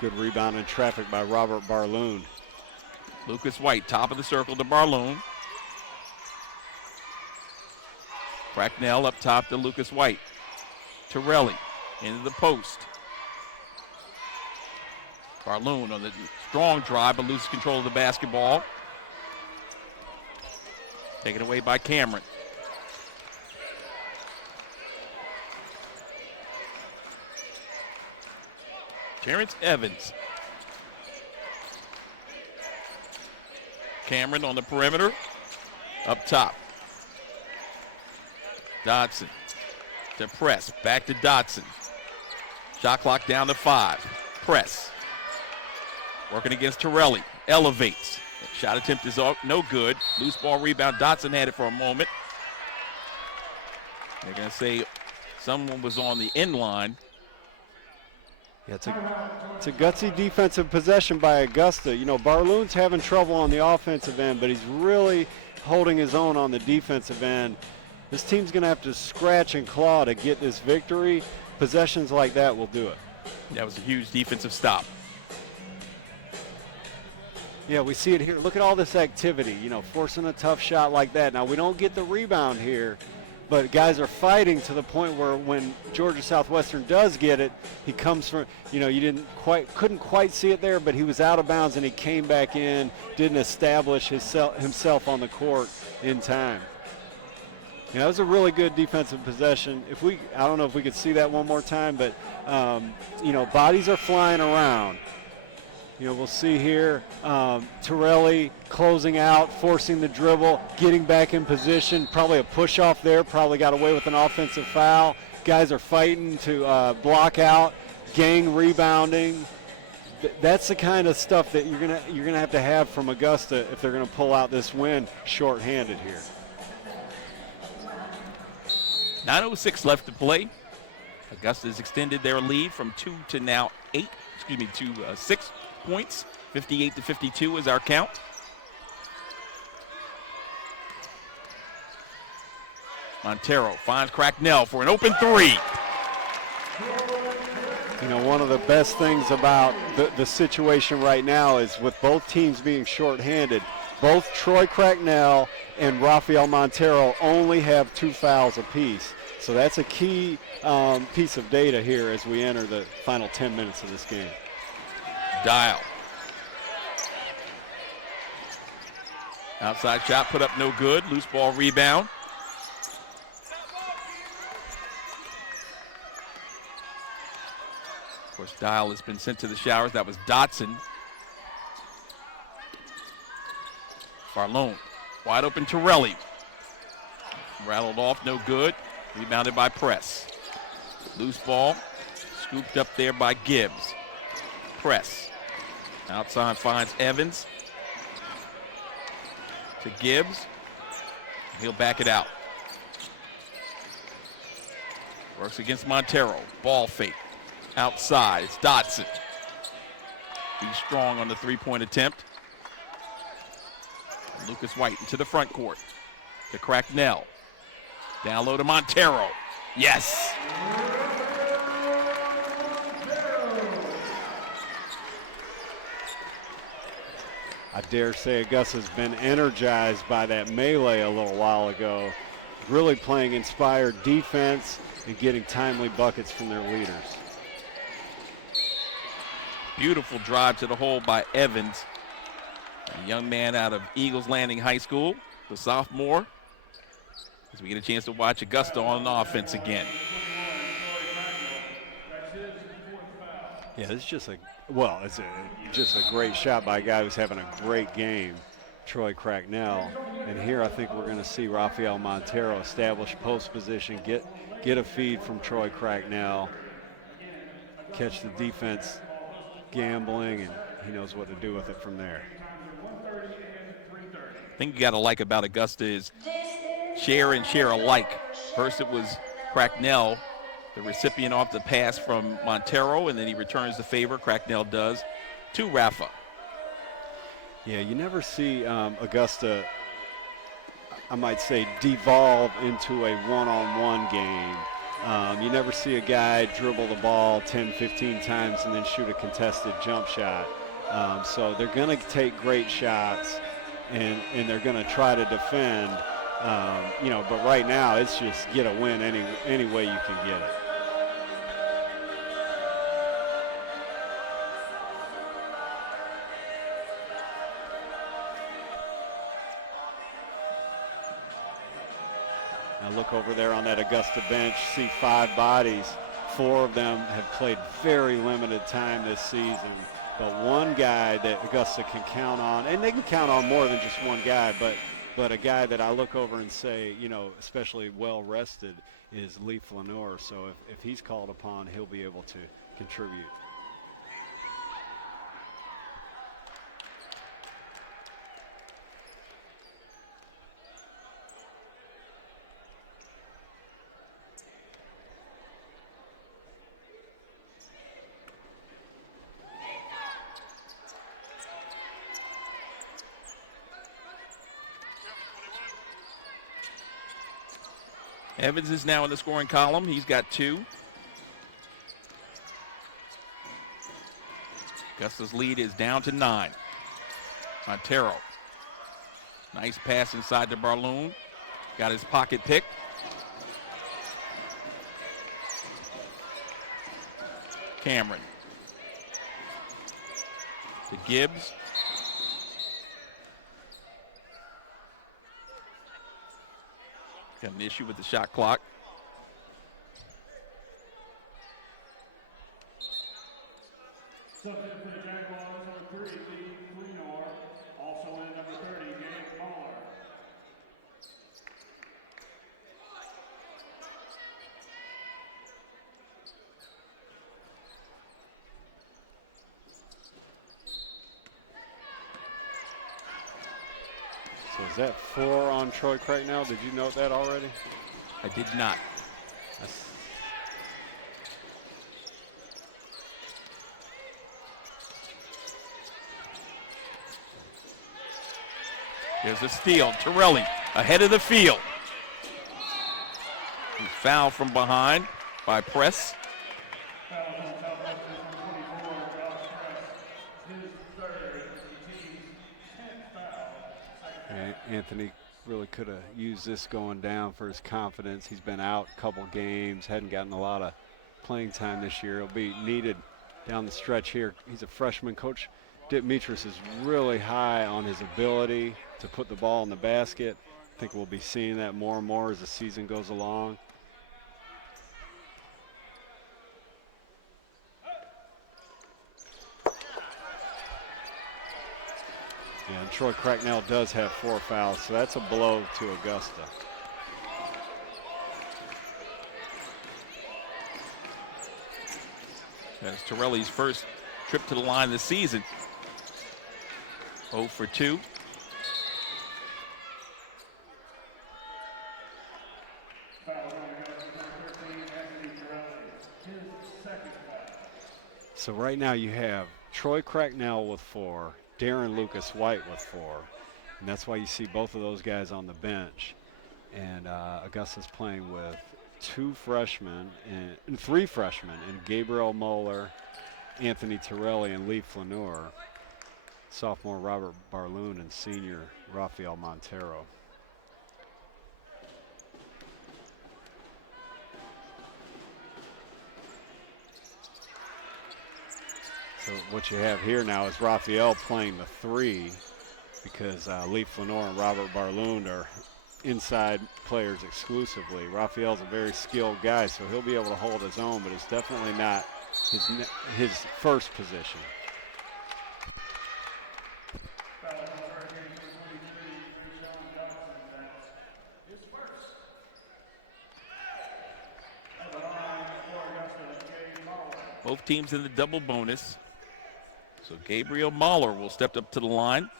Good rebound in traffic by Robert Barloon. Lucas White, top of the circle to Barloon. Cracknell up top to Lucas White. Torelli into the post. Barloon on the strong drive, but loses control of the basketball. Taken away by Cameron. Terrence Evans. Cameron on the perimeter. Up top. Dodson to Press. Back to Dodson. Shot clock down to 5. Press. Working against Torelli. Elevates. Shot attempt is no good. Loose ball rebound. Dodson had it for a moment. They're going to say someone was on the end line. Yeah, it's a gutsy defensive possession by Augusta. You know, Barloon's having trouble on the offensive end, but he's really holding his own on the defensive end. This team's going to have to scratch and claw to get this victory. Possessions like that will do it. That was a huge defensive stop. Yeah, we see it here. Look at all this activity, you know, forcing a tough shot like that. Now, we don't get the rebound here, but guys are fighting to the point where when Georgia Southwestern does get it, he comes from, you know, you couldn't quite see it there, but he was out of bounds and he came back in, didn't establish himself on the court in time. Yeah, that was a really good defensive possession. I don't know if we could see that one more time, but, you know, bodies are flying around. You know, we'll see here, Torelli closing out, forcing the dribble, getting back in position, probably a push-off there, probably got away with an offensive foul. Guys are fighting to block out, gang rebounding. That's the kind of stuff that you're gonna have from Augusta if they're gonna pull out this win shorthanded here. 9:06 left to play. Augusta has extended their lead from 2 to now 6 points. 58-52 is our count. Montero finds Cracknell for an open 3. You know, one of the best things about the situation right now is with both teams being shorthanded, both Troy Cracknell and Rafael Montero only have 2 fouls apiece. So that's a key piece of data here as we enter the final 10 minutes of this game. Dial. Outside shot put up no good. Loose ball rebound. Of course, Dial has been sent to the showers. That was Dotson. Barloon. Wide open Torelli. Rattled off, no good. Rebounded by Press. Loose ball. Scooped up there by Gibbs. Press. Outside finds Evans. To Gibbs. He'll back it out. Works against Montero. Ball fake. Outside. It's Dotson. He's strong on the 3-point attempt. Lucas White into the front court. To Cracknell. Down low to Montero. Yes. I dare say Augusta's been energized by that melee a little while ago. Really playing inspired defense and getting timely buckets from their leaders. Beautiful drive to the hole by Evans. A young man out of Eagles Landing High School, the sophomore. As we get a chance to watch Augusta on offense again. Yeah, it's just just a great shot by a guy who's having a great game, Troy Cracknell. And here I think we're going to see Rafael Montero establish post position, get a feed from Troy Cracknell. catch the defense gambling, and he knows what to do with it from there. I think you got to like about Augusta is share and share alike. First it was Cracknell, the recipient off the pass from Montero, and then he returns the favor, Cracknell does, to Rafa. Yeah, you never see Augusta, I might say, devolve into a one-on-one game. You never see a guy dribble the ball 10, 15 times and then shoot a contested jump shot. So they're going to take great shots, and they're going to try to defend. But right now it's just get a win any way you can get it. Now look over there on that Augusta bench, see 5 bodies. 4 of them have played very limited time this season. But one guy that Augusta can count on, and they can count on more than just one guy, but a guy that I look over and say, especially well rested, is Lee Flaneur. So if he's called upon, he'll be able to contribute. Evans is now in the scoring column. He's got 2. Augusta's lead is down to 9. Montero. Nice pass inside to Barloon. Got his pocket pick. Cameron. To Gibbs. Got an issue with the shot clock. Substitute for the Jaguars, number 3, Lee Flaneur. Also in number 30, Gabe Muller. So is that 4 on Troy Cracknell? Did you note that already? I did not. There's a steal. Torelli ahead of the field. He's fouled from behind by Press. Foul on Southwestern from 24, Josh Press. His 3rd, the team's 10th foul. And Anthony really could have used this going down for his confidence. He's been out a couple games, hadn't gotten a lot of playing time this year. He'll be needed down the stretch here. He's a freshman. Coach Demetris is really high on his ability to put the ball in the basket. I think we'll be seeing that more and more as the season goes along. Yeah, and Troy Cracknell does have 4 fouls, so that's a blow to Augusta. That's Torelli's first trip to the line this season. 0 for 2. Foul on Augusta, number 13, Anthony Torelli. His 2nd foul. So right now you have Troy Cracknell with 4, Darren Lucas White with 4, and that's why you see both of those guys on the bench. And Augusta's playing with 2 freshmen and 3 freshmen, and Gabriel Moeller, Anthony Torelli, and Lee Flaneur, sophomore Robert Barloon, and senior Rafael Montero. So what you have here now is Rafael playing the 3 because Lee Flaneur and Robert Barloon are inside players exclusively. Rafael's a very skilled guy, so he'll be able to hold his own, but it's definitely not his first position. Foul on Hurricane number 23, Sean Johnson. That's his first. At the line for Augusta, Gabe Muller. Both teams in the double bonus. So Gabriel Mahler will step up to the line.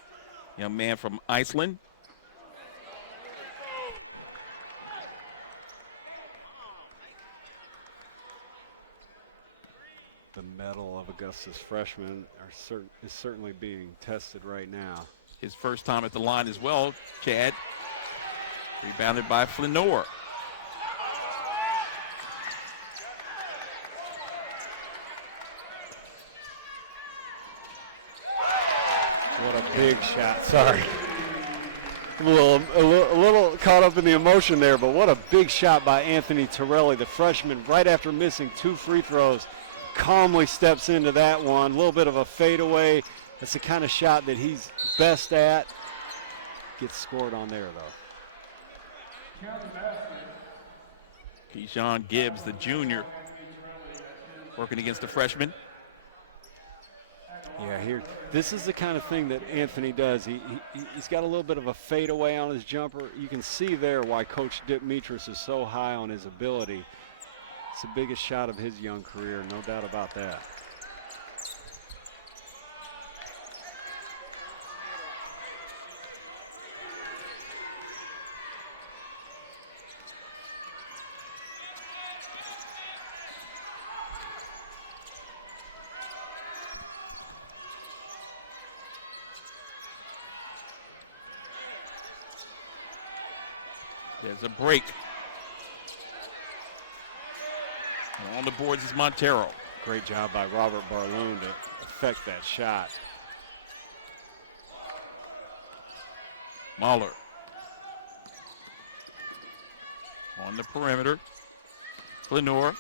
Young man from Iceland. The mettle of Augusta's freshmen is certainly being tested right now. His first time at the line as well, Chad. Rebounded by Flanor. What a big shot. Sorry. A little caught up in the emotion there, but what a big shot by Anthony Torelli, the freshman, right after missing 2 free throws. Calmly steps into that one. A little bit of a fadeaway. That's the kind of shot that he's best at. Gets scored on there, though. Keyshawn Gibbs, the junior, working against the freshman. Yeah, this is the kind of thing that Anthony does. He's got a little bit of a fadeaway on his jumper. You can see there why Coach Dimitris is so high on his ability. It's the biggest shot of his young career, no doubt about that. There's a break. On the boards is Montero. Great job by Robert Barloon to affect that shot. Mahler on the perimeter. Flanor.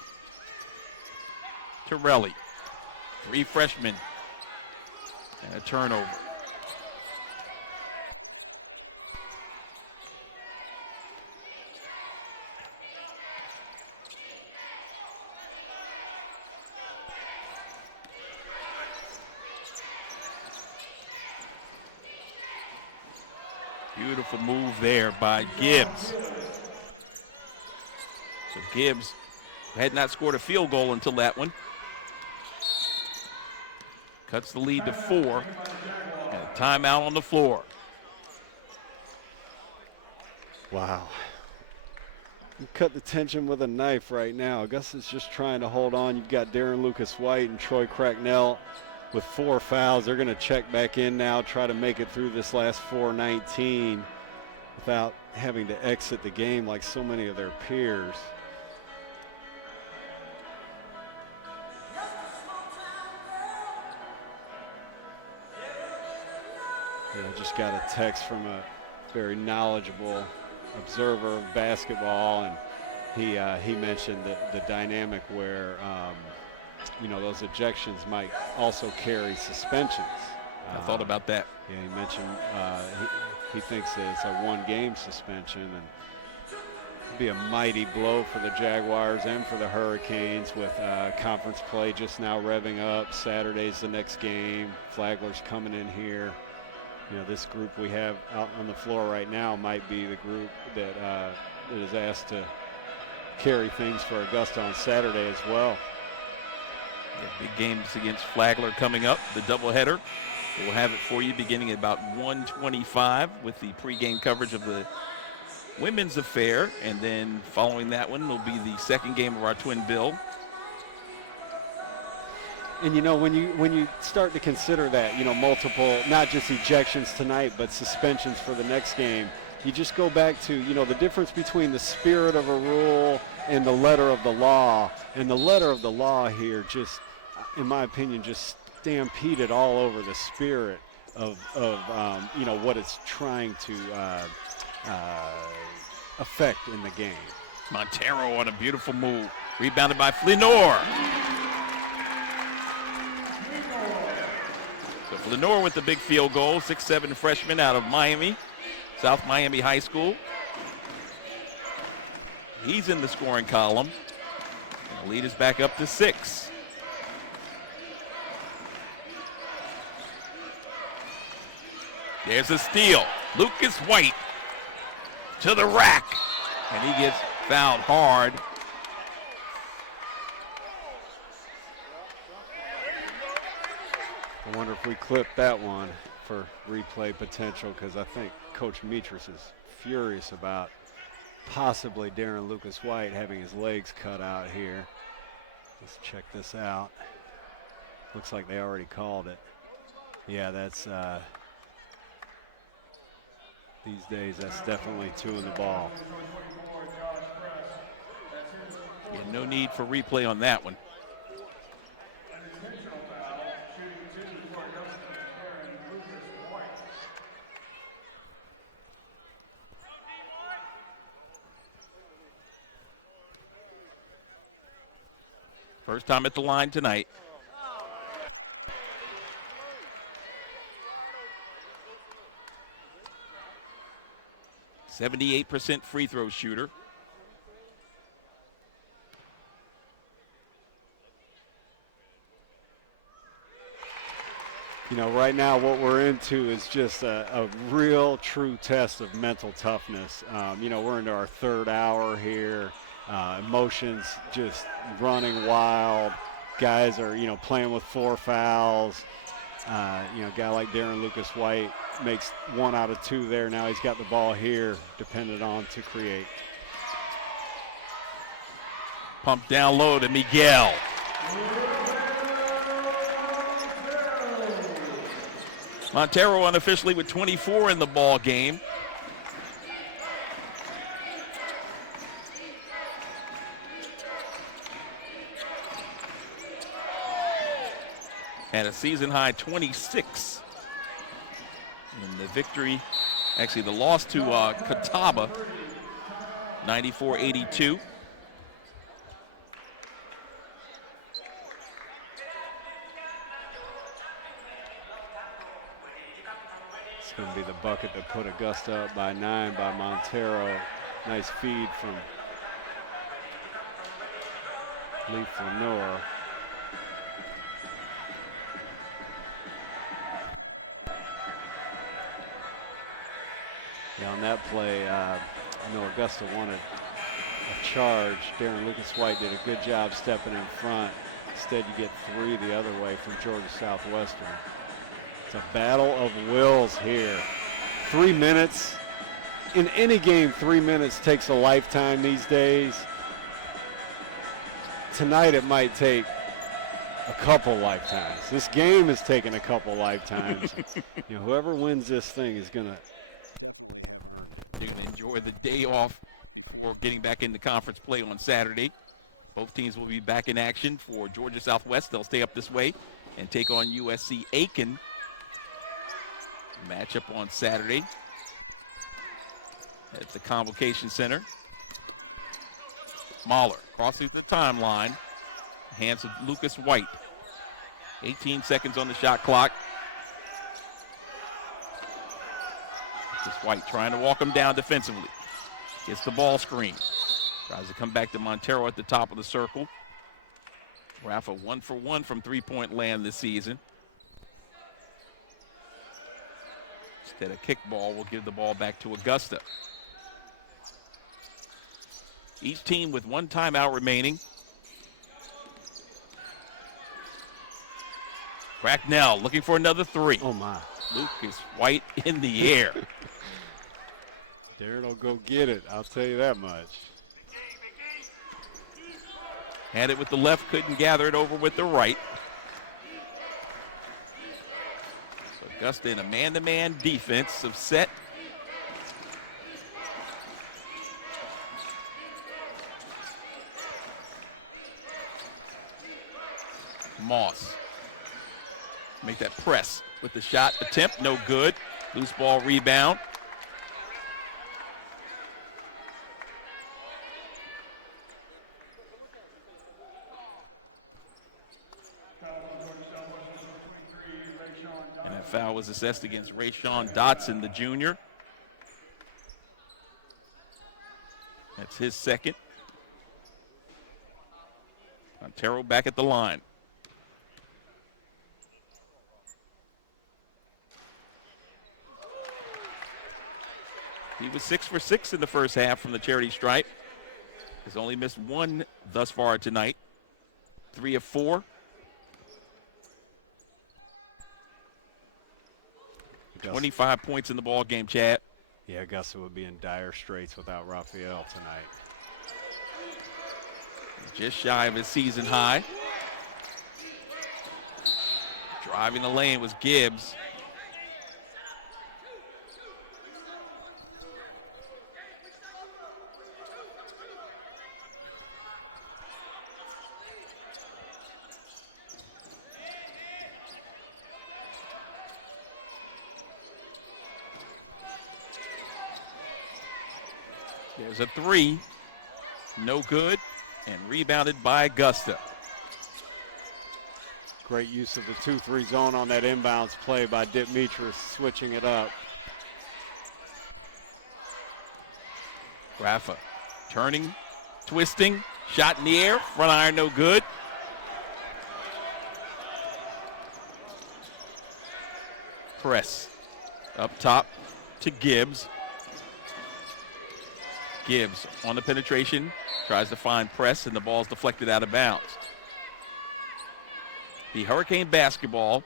Torelli. 3 freshmen. And a turnover. Beautiful move there by Gibbs. So Gibbs had not scored a field goal until that one. Cuts the lead to 4. And a timeout on the floor. Wow. You cut the tension with a knife right now. Augusta's just trying to hold on. You've got Darren Lucas White and Troy Cracknell with 4 fouls. They're going to check back in now, try to make it through this last 4:19 without having to exit the game like so many of their peers. Yeah, I just got a text from a very knowledgeable observer of basketball, and he mentioned the dynamic where those ejections might also carry suspensions. I thought about that. Yeah, he mentioned he thinks that it's a 1-game suspension, and it'd be a mighty blow for the Jaguars and for the Hurricanes with conference play just now revving up. Saturday's the next game. Flagler's coming in here. This group we have out on the floor right now might be the group that is asked to carry things for Augusta on Saturday as well. Yeah, big games against Flagler coming up, the doubleheader. We'll have it for you beginning at about 1:25 with the pregame coverage of the women's affair, and then following that one will be the second game of our twin bill. And when you start to consider that, multiple, not just ejections tonight, but suspensions for the next game, you just go back to, the difference between the spirit of a rule and the letter of the law. And the letter of the law here just, in my opinion, just stampeded all over the spirit of what it's trying to affect in the game. Montero on a beautiful move. Rebounded by Flanor. So Flanor with the big field goal, 6'7" freshman out of Miami, South Miami High School. He's in the scoring column. And the lead is back up to 6. There's a steal. Lucas White to the rack. And he gets fouled hard. I wonder if we clip that one for replay potential, because I think Coach Metris is furious about possibly Darren Lucas White having his legs cut out here. Let's check this out. Looks like they already called it. Yeah, that's these days, that's definitely 2 in the ball. Yeah, no need for replay on that one. First time at the line tonight. .78% free throw shooter. You know, right now what we're into is just a real true test of mental toughness. You know, we're into our 3rd hour here. Emotions just running wild. Guys are, you know, playing with 4 fouls. You know, a guy like Darren Lucas White makes 1 out of 2 there. Now he's got the ball here, dependent on to create. Pump down low to Miguel. Montero unofficially with 24 in the ball game. Had a season-high 26 in the victory, actually the loss to Catawba, 94-82. It's going to be the bucket that put Augusta up by 9 by Montero. Nice feed from Lee Flanor. Yeah, on that play, I know Augusta wanted a charge. Darren Lucas White did a good job stepping in front. Instead, you get 3 the other way from Georgia Southwestern. It's a battle of wills here. 3 minutes. In any game, 3 minutes takes a lifetime these days. Tonight, it might take a couple lifetimes. This game has taken a couple lifetimes. You know, whoever wins this thing is going to They're going to enjoy the day off before getting back into conference play on Saturday. Both teams will be back in action. For Georgia Southwest, they'll stay up this way and take on USC Aiken. Matchup on Saturday at the Convocation Center. Mahler crosses the timeline. Hands of Lucas White. 18 seconds on the shot clock. Lucas White trying to walk him down defensively. Gets the ball screen. Tries to come back to Montero at the top of the circle. Rafa 1 for 1 from three-point land this season. Instead of kickball, we'll give the ball back to Augusta. Each team with 1 timeout remaining. Cracknell looking for another 3. Oh, my. Lucas White in the air. Darren will go get it, I'll tell you that much. Had it with the left, couldn't gather it over with the right. So Augusta in a man-to-man defensive set. Moss. Make that press with the shot attempt, no good. Loose ball rebound. And that foul was assessed against Rayshawn Dotson, the junior. That's his second. Montero back at the line. He was 6 for 6 in the first half from the charity stripe. Has only missed 1 thus far tonight. 3 of 4. 25 points in the ball game, Chad. Yeah, Augusta would be in dire straits without Raphael tonight. Just shy of his season high. Driving the lane was Gibbs. There's a three. No good. And rebounded by Augusta. Great use of the 2-3 zone on that inbounds play by Demetris, switching it up. Rafa turning, twisting, shot in the air, front iron no good. Press up top to Gibbs. Gibbs on the penetration, tries to find press, and the ball's deflected out of bounds. The Hurricane basketball.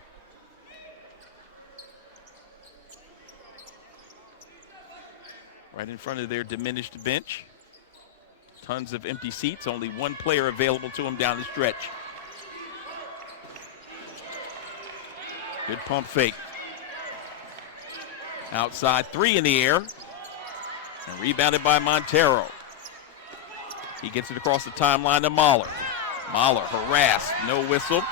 Right in front of their diminished bench. Tons of empty seats, only one player available to them down the stretch. Good pump fake. Outside three in the air. And rebounded by Montero. He gets it across the timeline to Mahler. Mahler harassed, no whistle.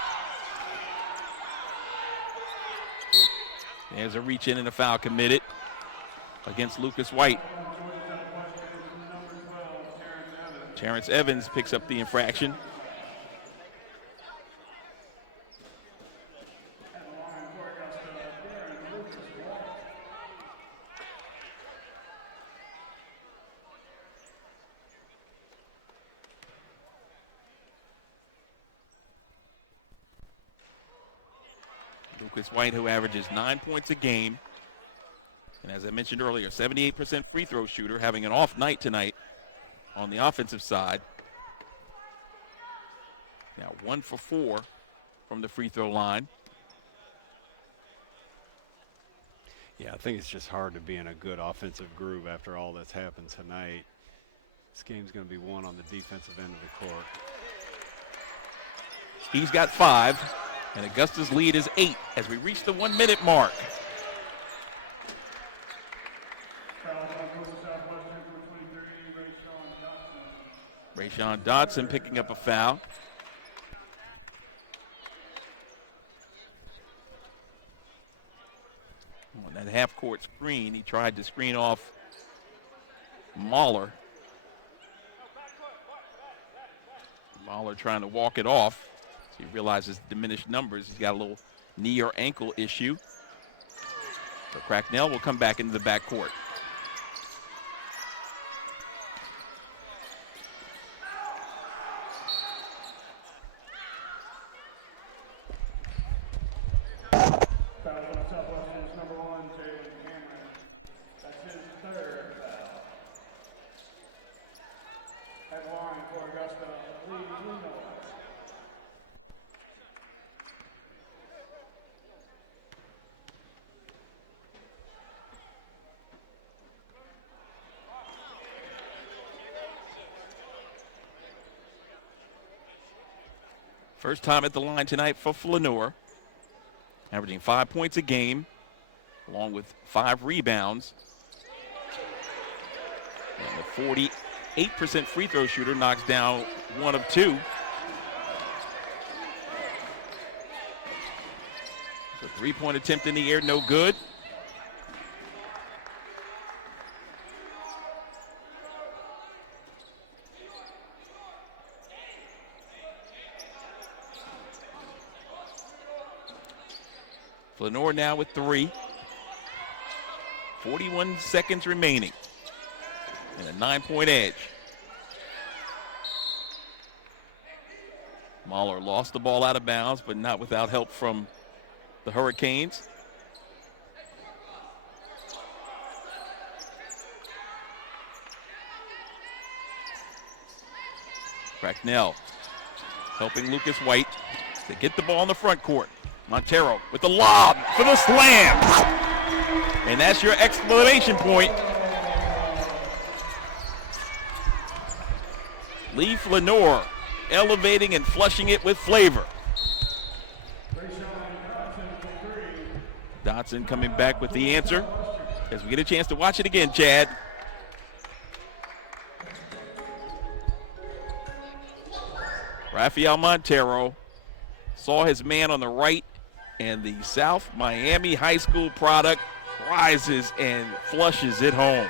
There's a reach in and a foul committed against Lucas White. Terrence Evans picks up the infraction. Lucas White, who averages 9 points a game. And as I mentioned earlier, 78% free throw shooter, having an off night tonight on the offensive side. Now 1 for 4 from the free throw line. Yeah, I think it's just hard to be in a good offensive groove after all that's happened tonight. This game's going to be won on the defensive end of the court. He's got 5, and Augusta's lead is 8 as we reach the 1 minute mark. Rayshawn Dodson picking up a foul. On that half-court screen, he tried to screen off Mahler. Mahler trying to walk it off. So he realizes diminished numbers. He's got a little knee or ankle issue. So Cracknell will come back into the backcourt. First time at the line tonight for Flaneur, averaging 5 points a game, along with 5 rebounds. And the 48% free throw shooter knocks down 1 of 2. The 3-point attempt in the air, no good. Flaneur now with 3. 41 seconds remaining. And a 9-point edge. Mahler lost the ball out of bounds, but not without help from the Hurricanes. Cracknell helping Lucas White to get the ball in the front court. Montero with the lob for the slam. And that's your exclamation point. Leaf Lenore elevating and flushing it with flavor. Dotson coming back with the answer as we get a chance to watch it again, Chad. Rafael Montero saw his man on the right, and the South Miami High School product rises and flushes it home.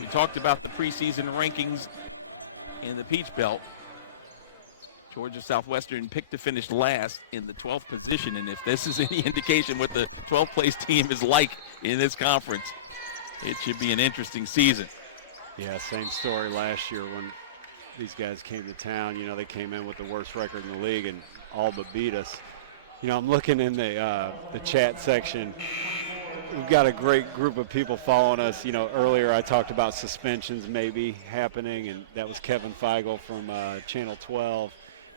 We talked about the preseason rankings in the Peach Belt. Georgia Southwestern picked to finish last in the 12th position, and if this is any indication what the 12th place team is like in this conference, it should be an interesting season. Yeah, same story last year when these guys came to town. You know, they came in with the worst record in the league and all but beat us. You know, I'm looking in the chat section. We've got a great group of people following us. You know, earlier I talked about suspensions maybe happening, and that was Kevin Feigl from Channel 12.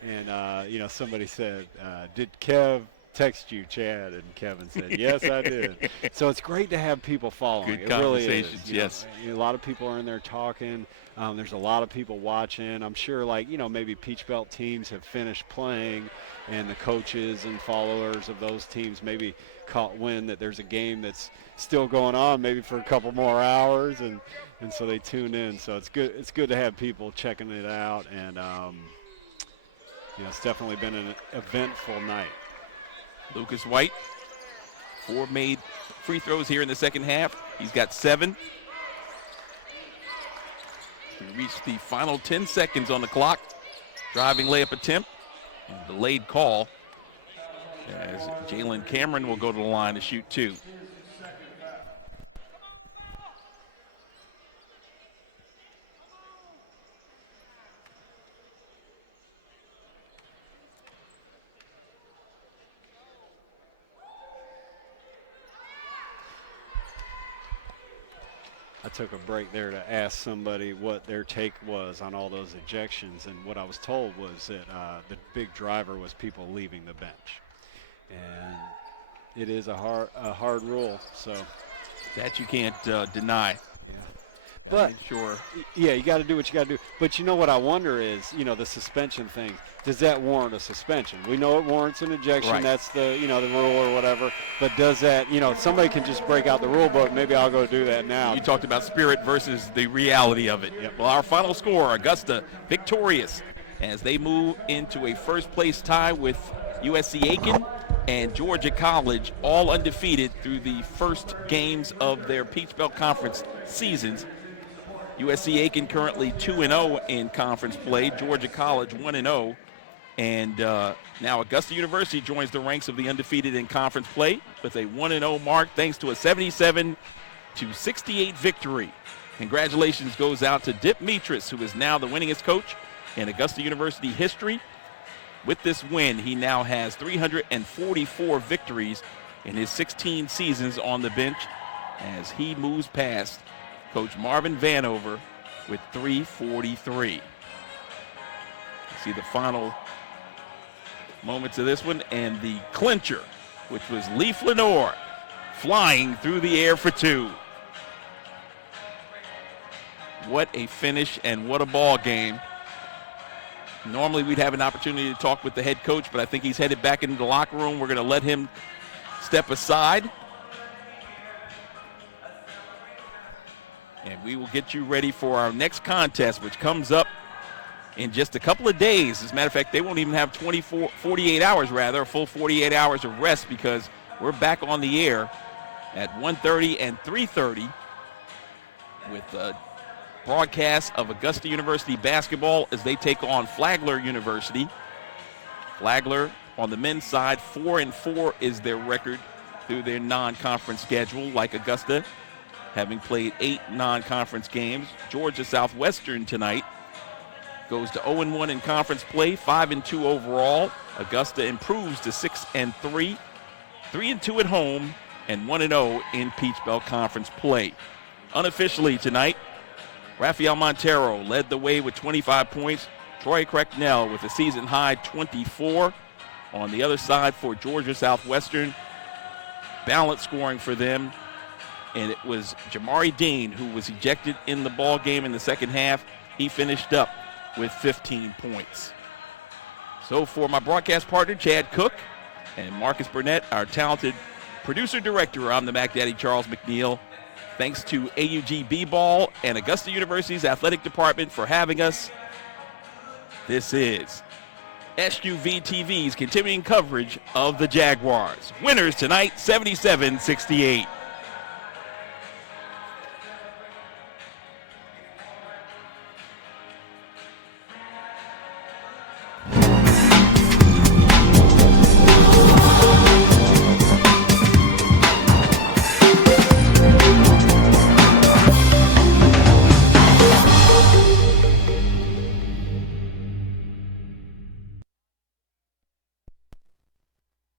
And, you know, somebody said, did Kev text you, Chad? And Kevin said, yes, I did. So it's great to have people following. Good it really conversations, is. yes. You know, a lot of people are in there talking. There's a lot of people watching. I'm sure, like, you know, maybe Peach Belt teams have finished playing, and the coaches and followers of those teams maybe caught wind that there's a game that's still going on maybe for a couple more hours, and so they tune in. So it's good to have people checking it out, and you know, it's definitely been an eventful night. Lucas White, 4 made free throws here in the second half. He's got 7. We reached the final 10 seconds on the clock. Driving layup attempt, and delayed call as Jalen Cameron will go to the line to shoot 2. I took a break there to ask somebody what their take was on all those ejections, and what I was told was that the big driver was people leaving the bench, and it is a hard rule. So that you can't deny. Yeah. But sure, yeah, you got to do what you got to do. But you know what I wonder is, you know, the suspension thing. Does that warrant a suspension? We know it warrants an ejection. Right. That's the, you know, the rule or whatever. But does that, you know, somebody can just break out the rule book. Maybe I'll go do that now. You talked about spirit versus the reality of it. Yep. Well, our final score, Augusta victorious as they move into a first-place tie with USC Aiken and Georgia College, all undefeated through the first games of their Peach Belt Conference seasons. USC Aiken currently 2-0 in conference play. Georgia College 1-0. And now Augusta University joins the ranks of the undefeated in conference play with a 1-0 mark thanks to a 77-68 victory. Congratulations goes out to Dip Mitras, who is now the winningest coach in Augusta University history. With this win, he now has 344 victories in his 16 seasons on the bench as he moves past Coach Marvin Vanover with 343. See the final moments of this one, and the clincher, which was Leaf Lenore flying through the air for 2. What a finish and what a ball game. Normally we'd have an opportunity to talk with the head coach, but I think he's headed back into the locker room. We're going to let him step aside, and we will get you ready for our next contest, which comes up in just a couple of days. As a matter of fact, they won't even have 48 hours, a full 48 hours of rest, because we're back on the air at 1:30 and 3:30 with broadcast of Augusta University basketball as they take on Flagler University. Flagler on the men's side, 4-4 is their record through their non-conference schedule, like Augusta, having played 8 non-conference games. Georgia Southwestern tonight goes to 0-1 in conference play, 5-2 overall. Augusta improves to 6-3, 3-2 at home, and 1-0 in Peach Belt Conference play. Unofficially tonight, Rafael Montero led the way with 25 points. Troy Cracknell with a season-high 24. On the other side for Georgia Southwestern, balanced scoring for them, and it was Jamari Dean who was ejected in the ball game in the second half. He finished up with 15 points. So for my broadcast partner, Chad Cook, and Marcus Burnett, our talented producer-director, I'm the Mac Daddy, Charles McNeil. Thanks to AUG B-Ball and Augusta University's athletic department for having us. This is SUV TV's continuing coverage of the Jaguars. Winners tonight, 77-68.